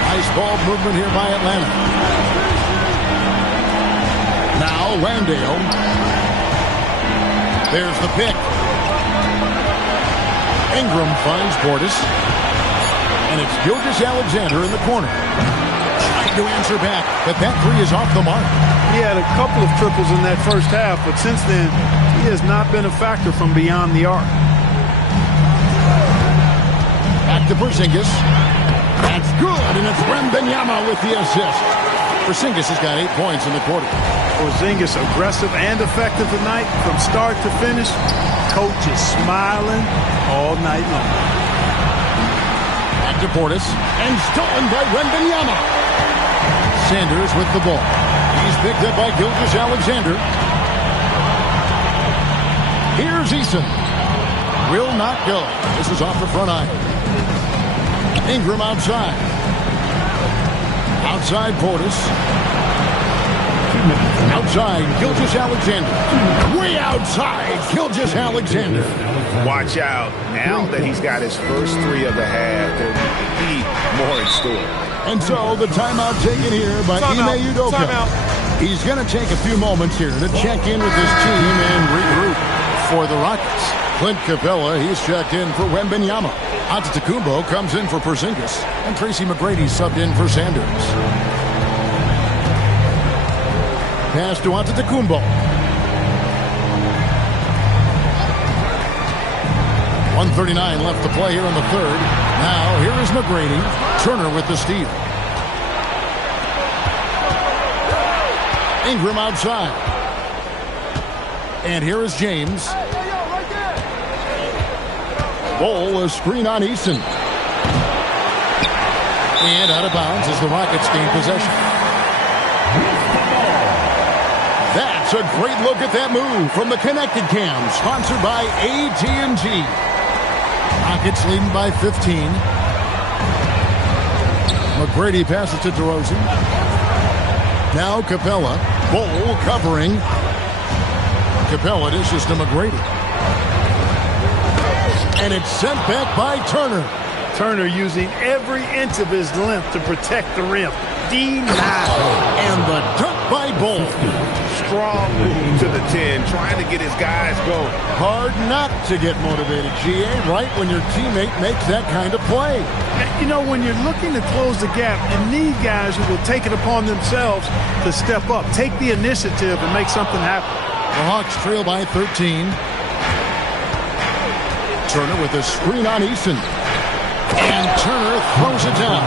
Nice ball movement here by Atlanta. Now Landale. There's the pick. Ingram finds Portis. And it's Gilgeous-Alexander in the corner. Trying to answer back, but that three is off the mark. He had a couple of triples in that first half, but since then, he has not been a factor from beyond the arc. Back to Porzingis. That's good, and it's Wembanyama with the assist. Porzingis has got 8 points in the quarter. Porzingis aggressive and effective tonight from start to finish. Coach is smiling all night long. Back to Portis, and stolen by Wembanyama. Sanders with the ball. He's picked up by Gilgeous-Alexander. Here's Eason. Will not go. This is off the front iron. Ingram outside. Outside Portis. Outside Gilgeous-Alexander. Way outside Gilgeous-Alexander. Watch out. Now that he's got his first three of the half, there'll be more in store. And so the timeout taken here by Ime Udoka. He's going to take a few moments here to check in with his team and regroup for the Rockets. Clint Capella, he's checked in for Wembanyama. Antetokounmpo comes in for Porzingis. And Tracy McGrady subbed in for Sanders. Pass to Antetokounmpo. 1:39 left to play here in the third. Now here is McGrady. Turner with the steal. Ingram outside. And here is James. Ball, a screen on Eason. And out of bounds as the Rockets gain possession. That's a great look at that move from the Connected Cam, sponsored by AT&T. Rockets leading by 15. McGrady passes to DeRozan. Now Capella. Ball covering. Capella dishes to McGrady. And it's sent back by Turner. Turner using every inch of his length to protect the rim. Denied. And the dunk by Ball. Strong move to the 10, trying to get his guys going. Hard not to get motivated, GA, right when your teammate makes that kind of play. You know, when you're looking to close the gap, you need guys who will take it upon themselves to step up, take the initiative, and make something happen. The Hawks trail by 13. Turner with a screen on Eason. And Turner throws it down.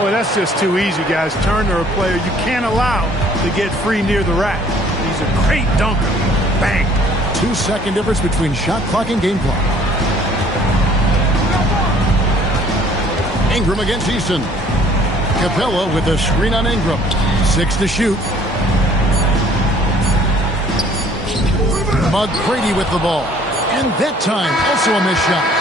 Boy, that's just too easy, guys. Turner, a player you can't allow to get free near the rack. He's a great dunker. Bang. 2-second difference between shot clock and game clock. Ingram against Eason. Capella with a screen on Ingram. 6 to shoot. McGrady with the ball. And that time, also a missed shot.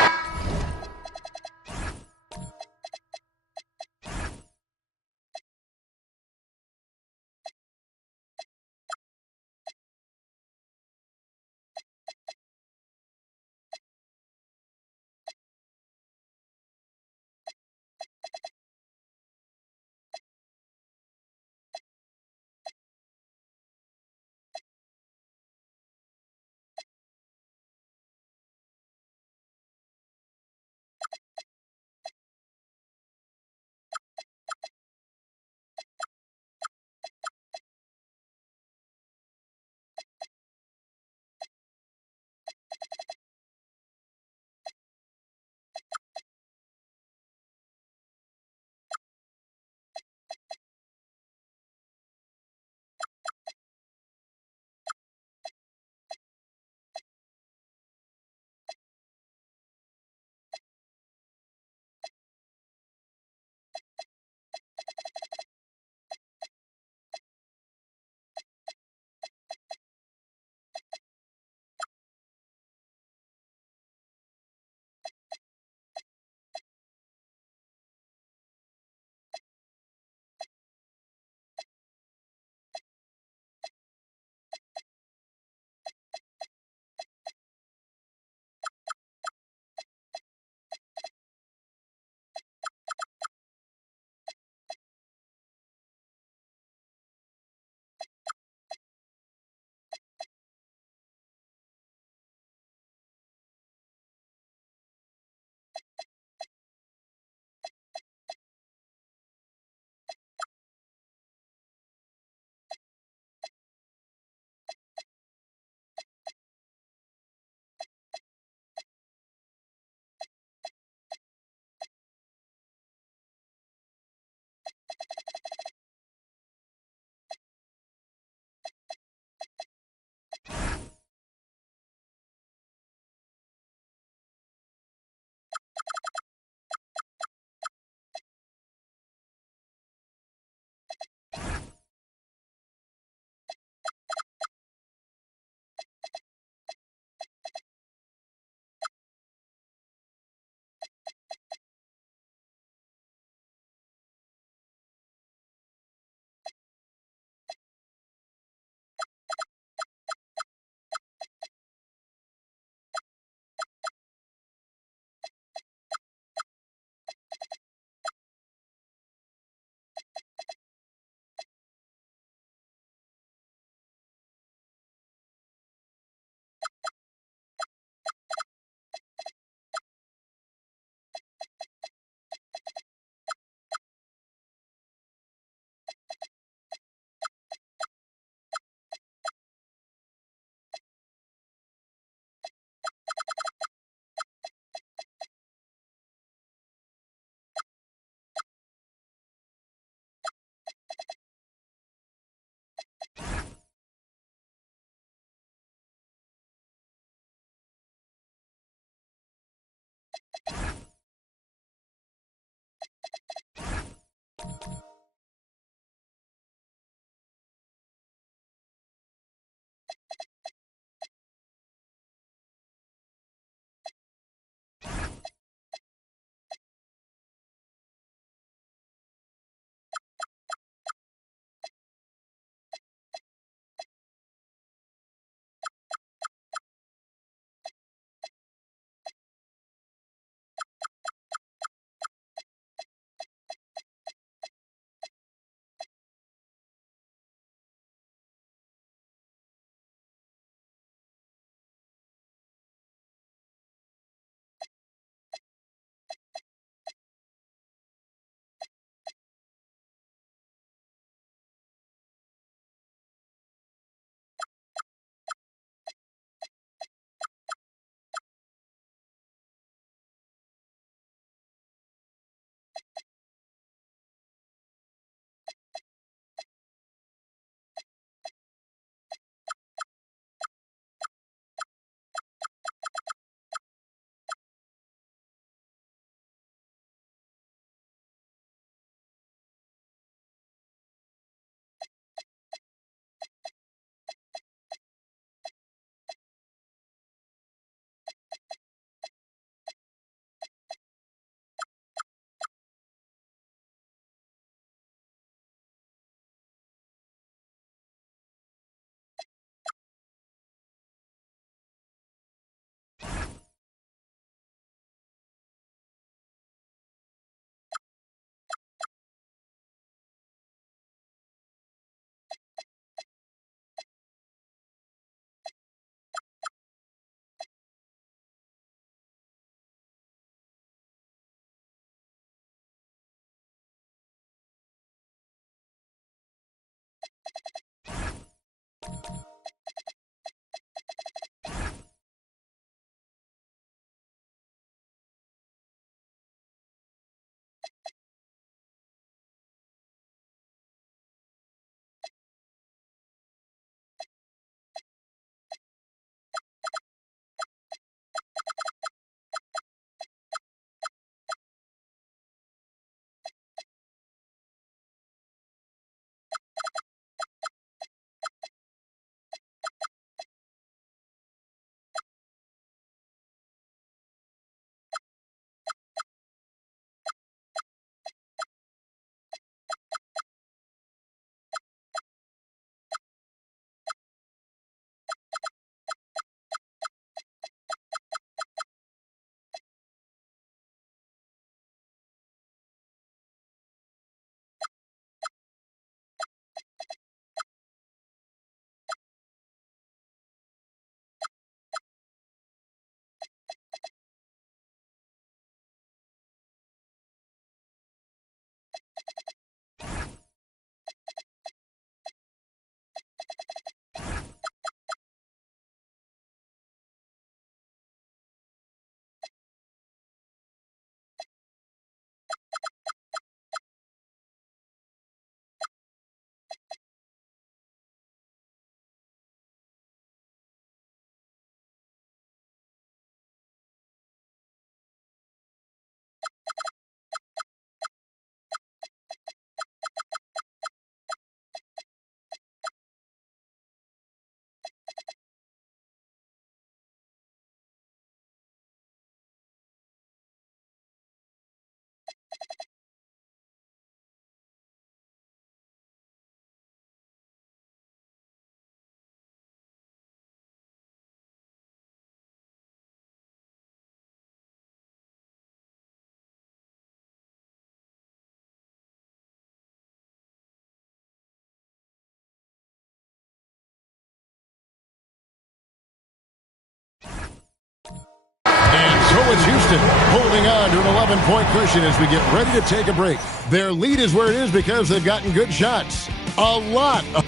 it's Houston holding on to an 11-point cushion as we get ready to take a break. Their lead is where it is because they've gotten good shots. A lot of...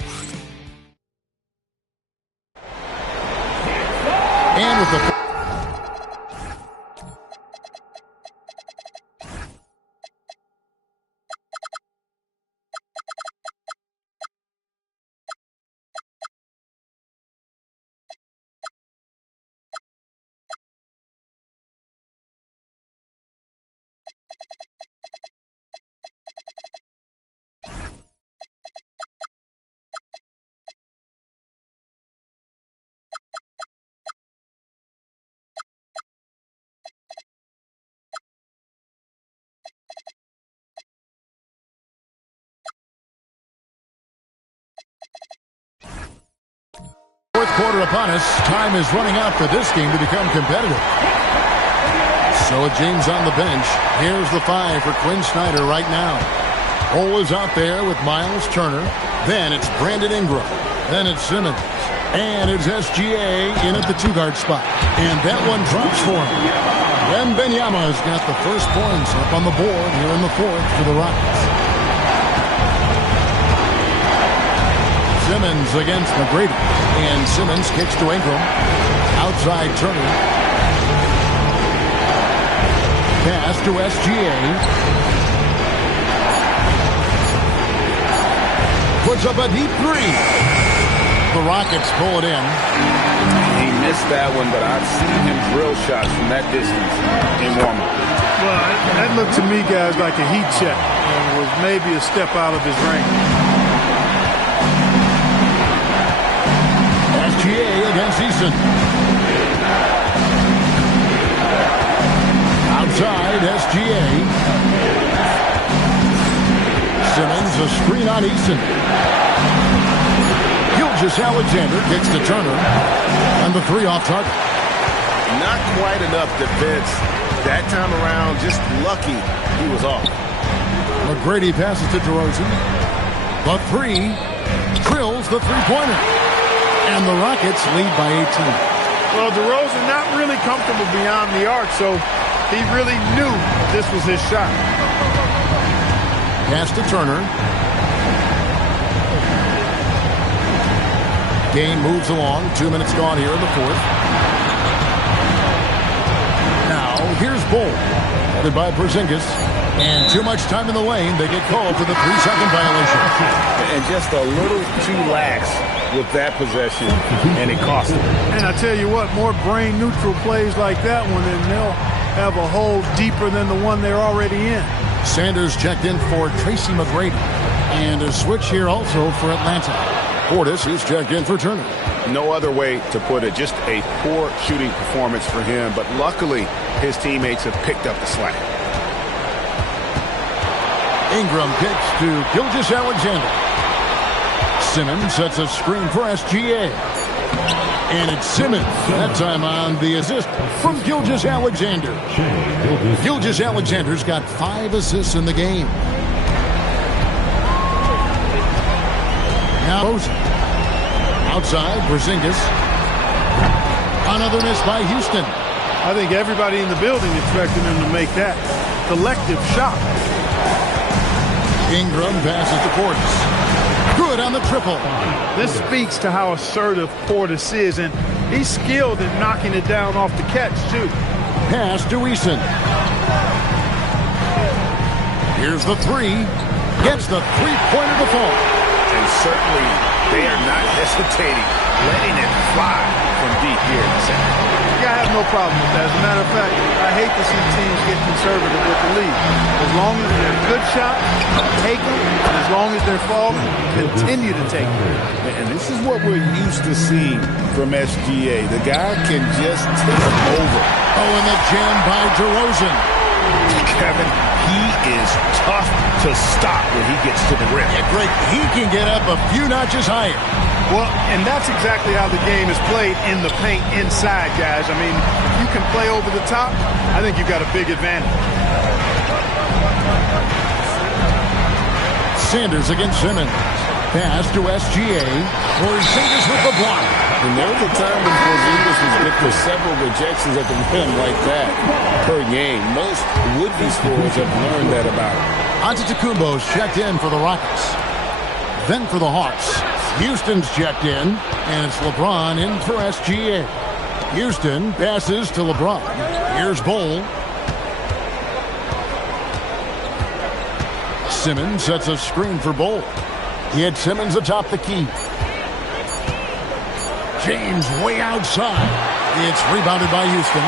And with the... Fourth quarter upon us. Time is running out for this game to become competitive. So with James on the bench, here's the 5 for Quinn Snyder right now. Cole is out there with Miles Turner. Then it's Brandon Ingram. Then it's Simmons. And it's SGA in at the 2-guard spot. And that one drops for him. Wembanyama has got the first points up on the board here in the fourth for the Rockets. Simmons against McGrady. And Simmons kicks to Ingram. Outside Turner. Pass to SGA. Puts up a deep 3. The Rockets pull it in. He missed that one, but I've seen him drill shots from that distance in warm-up. Well, that looked to me, guys, like a heat check. And was maybe a step out of his range. SGA against Eason. Outside SGA. Simmons a screen on Eason. Gilgeous-Alexander kicks to Turner. And the 3 off target. Not quite enough defense that time around. Just lucky he was off. McGrady passes to DeRozan. The 3 drills the 3-pointer. And the Rockets lead by 18. Well, DeRozan not really comfortable beyond the arc, so he really knew this was his shot. Pass to Turner. Game moves along. 2 minutes gone here in the fourth. Now, here's Bull. Headed by Porzingis. And too much time in the lane. They get called for the 3-second violation. And just a little too lax with that possession, and it cost them. And I tell you what, more brain-neutral plays like that one, and they'll have a hole deeper than the one they're already in. Sanders checked in for Tracy McGrady. And a switch here also for Atlanta. Portis is checked in for Turner. No other way to put it. Just a poor shooting performance for him, but luckily his teammates have picked up the slack. Ingram kicks to Gilgeous-Alexander. Simmons sets a screen for SGA. And it's Simmons, that time on the assist from Gilgeous-Alexander. Gilgeous-Alexander's got 5 assists in the game. Now outside, Porzingis. Another miss by Houston. I think everybody in the building expected him to make that collective shot. Ingram passes to Portis. Good on the triple. This speaks to how assertive Portis is, and he's skilled in knocking it down off the catch, too. Pass to Eason. Here's the 3. Gets the 3-pointer to fall. And certainly they are not hesitating, letting it fly from deep here in the center. Yeah, I have no problem with that. As a matter of fact, I hate to see teams get conservative with the lead. As long as they're good shots, take them. And as long as they're falling, continue to take them. And this is what we're used to seeing from SGA. The guy can just take them over. Oh, and the jam by DeRozan. Kevin, he is tough to stop when he gets to the rim. Yeah, Greg, he can get up a few notches higher. Well, and that's exactly how the game is played in the paint inside, guys. I mean, if you can play over the top, I think you've got a big advantage. Sanders against Simmons. Pass to SGA. Porzingis with the block. And there was a time when Porzingis was good for several rejections at the rim like that per game. Most would-be scorers have learned that about him. Antetokounmpo's checked in for the Rockets. Then for the Hawks. Houston's checked in, and it's LeBron in for SGA. Houston passes to LeBron. Here's Bol. Simmons sets a screen for Bol. He had Simmons atop the key. James way outside. It's rebounded by Houston.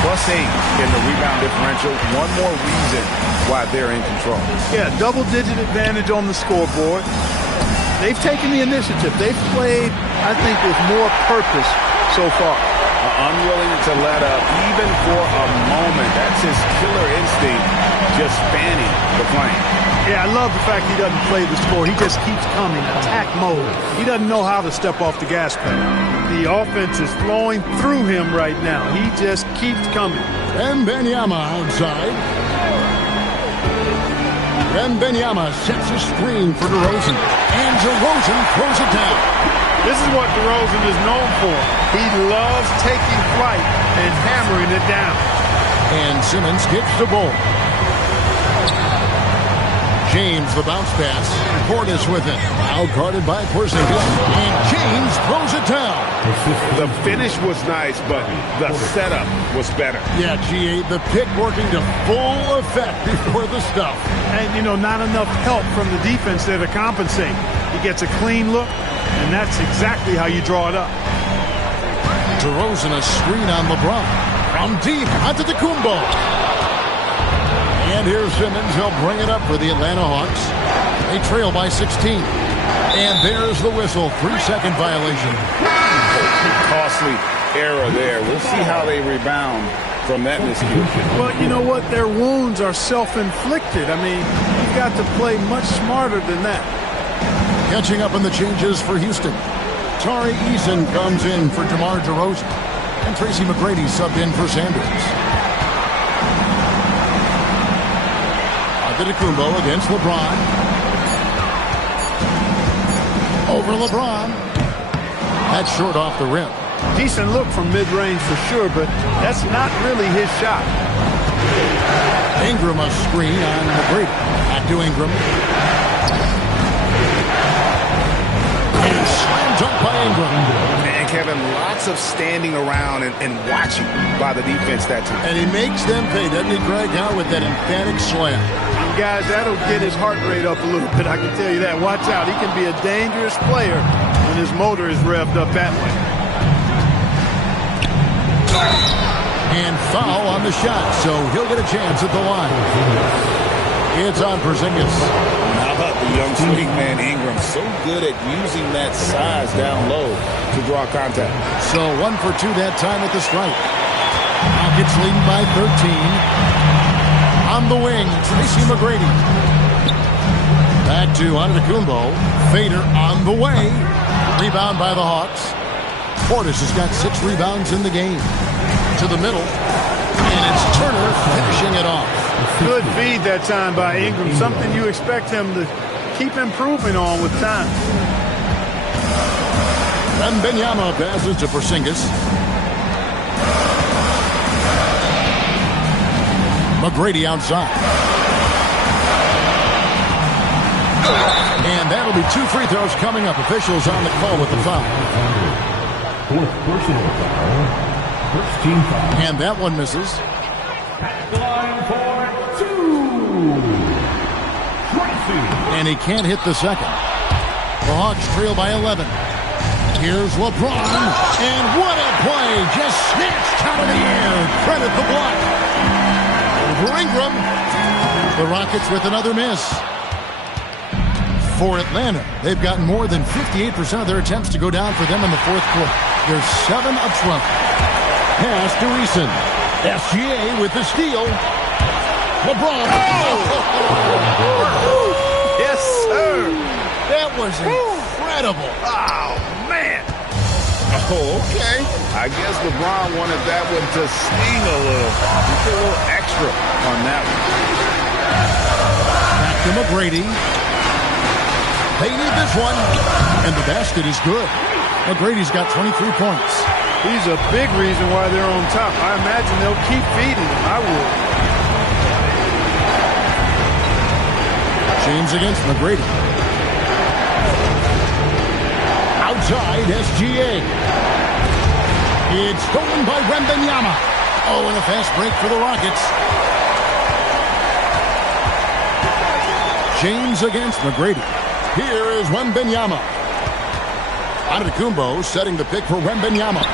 +8 in the rebound differential. One more reason why they're in control. Yeah, double-digit advantage on the scoreboard. They've taken the initiative. They've played, I think, with more purpose so far. Unwilling to let up even for a moment. That's his killer instinct, just fanning the flame. Yeah, I love the fact he doesn't play the score. He just keeps coming, attack mode. He doesn't know how to step off the gas pedal. The offense is flowing through him right now. He just keeps coming. Wembanyama outside. Wembanyama sets a screen for DeRozan. And DeRozan throws it down. This is what DeRozan is known for. He loves taking flight and hammering it down. And Simmons gets the ball. James, the bounce pass. Portis with it. Now guarded by Porzingis. And James throws it down. The finish was nice, but the setup was better. Yeah, GA, the pick working to full effect before the stuff. And, you know, not enough help from the defense there to compensate. He gets a clean look, and that's exactly how you draw it up. DeRozan a screen on LeBron. From deep, Antetokounmpo. And here's Simmons. He'll bring it up for the Atlanta Hawks. They trail by 16. And there's the whistle. 3-second violation. Costly error there. We'll see how they rebound from that miscue. Well, you know what? Their wounds are self-inflicted. I mean, you've got to play much smarter than that. Catching up on the changes for Houston. Tari Eason comes in for DeMar DeRozan. And Tracy McGrady subbed in for Sanders. Antetokounmpo against LeBron. Over LeBron. That's short off the rim. Decent look from mid-range for sure, but that's not really his shot. Ingram a screen on McGrady. Back to Ingram. And slam dunk by Ingram. And Kevin, lots of standing around and watching by the defense that time. And he makes them pay, doesn't he, Greg, out with that emphatic slam. Guys, that'll get his heart rate up a little bit, I can tell you that. Watch out, he can be a dangerous player when his motor is revved up that way. And foul on the shot, so he'll get a chance at the line. It's on Porzingis. How about the young swing man Ingram? So good at using that size down low to draw contact. So 1 for 2 that time at the stripe. Rockets leading by 13. On the wing, Tracy McGrady. Back to Antetokounmpo. Fader on the way. Rebound by the Hawks. Portis has got 6 rebounds in the game. To the middle. And it's Turner finishing it off. Good feed that time by Ingram. Something you expect him to keep improving on with time. Wembanyama passes to Porzingis. McGrady outside. And that'll be 2 free throws coming up. Officials on the call with the foul. Fourth personal foul. First team foul. And that one misses. Line for 2. Tracy. And he can't hit the second. The Hawks trail by 11. Here's LeBron. And what a play. Just snatched out of the air. Credit the block. For Ingram. The Rockets with another miss. For Atlanta, they've gotten more than 58% of their attempts to go down for them in the fourth quarter. They're 7 up front. Pass to Eason. SGA with the steal. LeBron. Yes, sir. That was incredible. Oh, man. Oh, okay. I guess LeBron wanted that one to sting a little. He put a little extra on that one. Back to McGrady. They need this one. And the basket is good. McGrady's got 23 points. He's a big reason why they're on top. I imagine they'll keep feeding him. I would. James against McGrady. Outside, SGA. It's stolen by Wembanyama. Oh, and a fast break for the Rockets. James against McGrady. Here is Wembanyama. Antetokounmpo setting the pick for Wembanyama.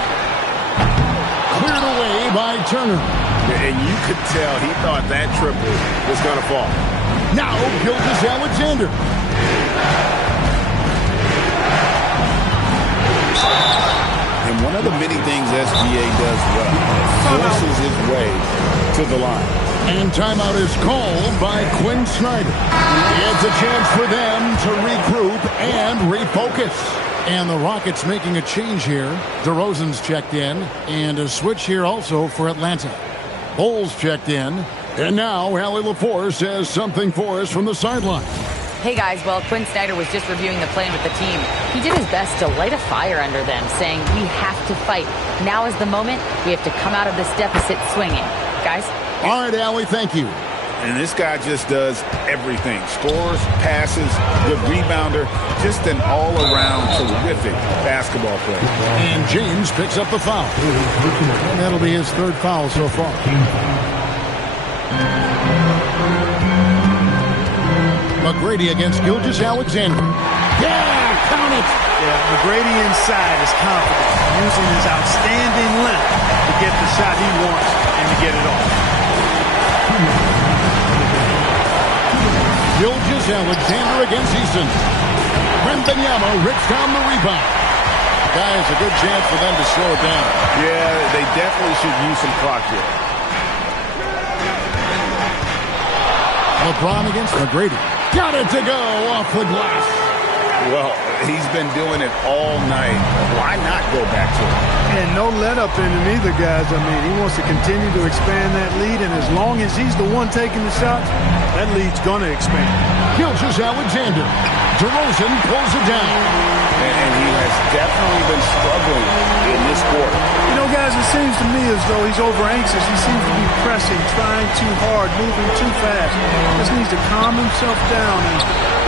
Cleared away by Turner. And you could tell he thought that triple was going to fall. Now Gilgeous-Alexander. And one of the many things SGA does well, forces his way to the line. And timeout is called by Quinn Snyder. It's a chance for them to regroup and refocus. And the Rockets making a change here. DeRozan's checked in. And a switch here also for Atlanta. Bulls checked in. And now Allie LaForce says something for us from the sideline. Hey guys, well, Quinn Snyder was just reviewing the plan with the team. He did his best to light a fire under them, saying we have to fight. Now is the moment. We have to come out of this deficit swinging. Guys? All right, Allie, thank you. And this guy just does everything. Scores, passes, good rebounder, just an all-around terrific basketball player. And James picks up the foul. And that'll be his third foul so far. McGrady against Gilgeous-Alexander. Yeah, count it! Yeah, McGrady inside is confident, using his outstanding length to get the shot he wants and to get it off. Gilgeous-Alexander against Eason. Wembanyama rips down the rebound. Guys, a good chance for them to slow it down. Yeah, they definitely should use some clock here. LeBron against McGrady. Got it to go off the glass. Well, he's been doing it all night. Why not go back to it? And no let up in him either, guys. I mean, he wants to continue to expand that lead, and as long as he's the one taking the shots, that lead's going to expand. Gilgeous-Alexander. DeRozan pulls it down. And he has definitely been struggling in this quarter. You know, guys, it seems to me as though he's over-anxious. He seems to be pressing, trying too hard, moving too fast. Just needs to calm himself down and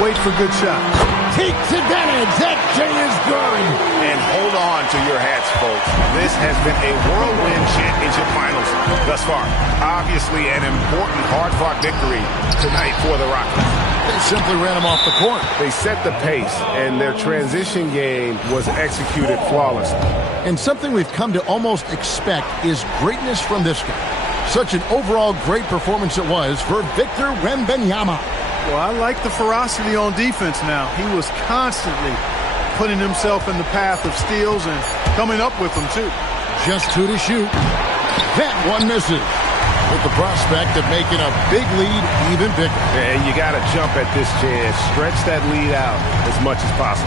wait for good shots. Takes advantage. That J is good. And hold on to your hats, folks. This has been a whirlwind championship finals thus far. Obviously, an important, hard-fought victory tonight for the Rockets. They simply ran him off the court. They set the pace, and their transition game was executed flawlessly. And something we've come to almost expect is greatness from this guy. Such an overall great performance it was for Victor Wembanyama. Well, I like the ferocity on defense now. He was constantly putting himself in the path of steals and coming up with them, too. Just 2 to shoot. That one misses. With the prospect of making a big lead even bigger. And you got to jump at this chance. Stretch that lead out as much as possible.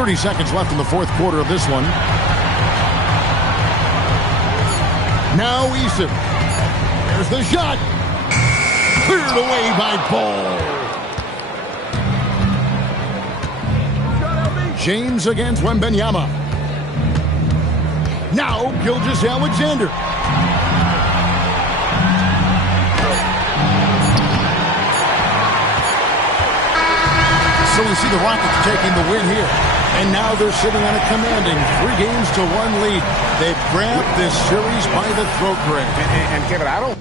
30 seconds left in the fourth quarter of this one. Now Eason. There's the shot. Cleared away by Ball. James against Wembanyama. Now Gilgeous-Alexander. So we see the Rockets taking the win here. And now they're sitting on a commanding 3-1 lead. They've grabbed this series by the throat, Greg. And Kevin, I don't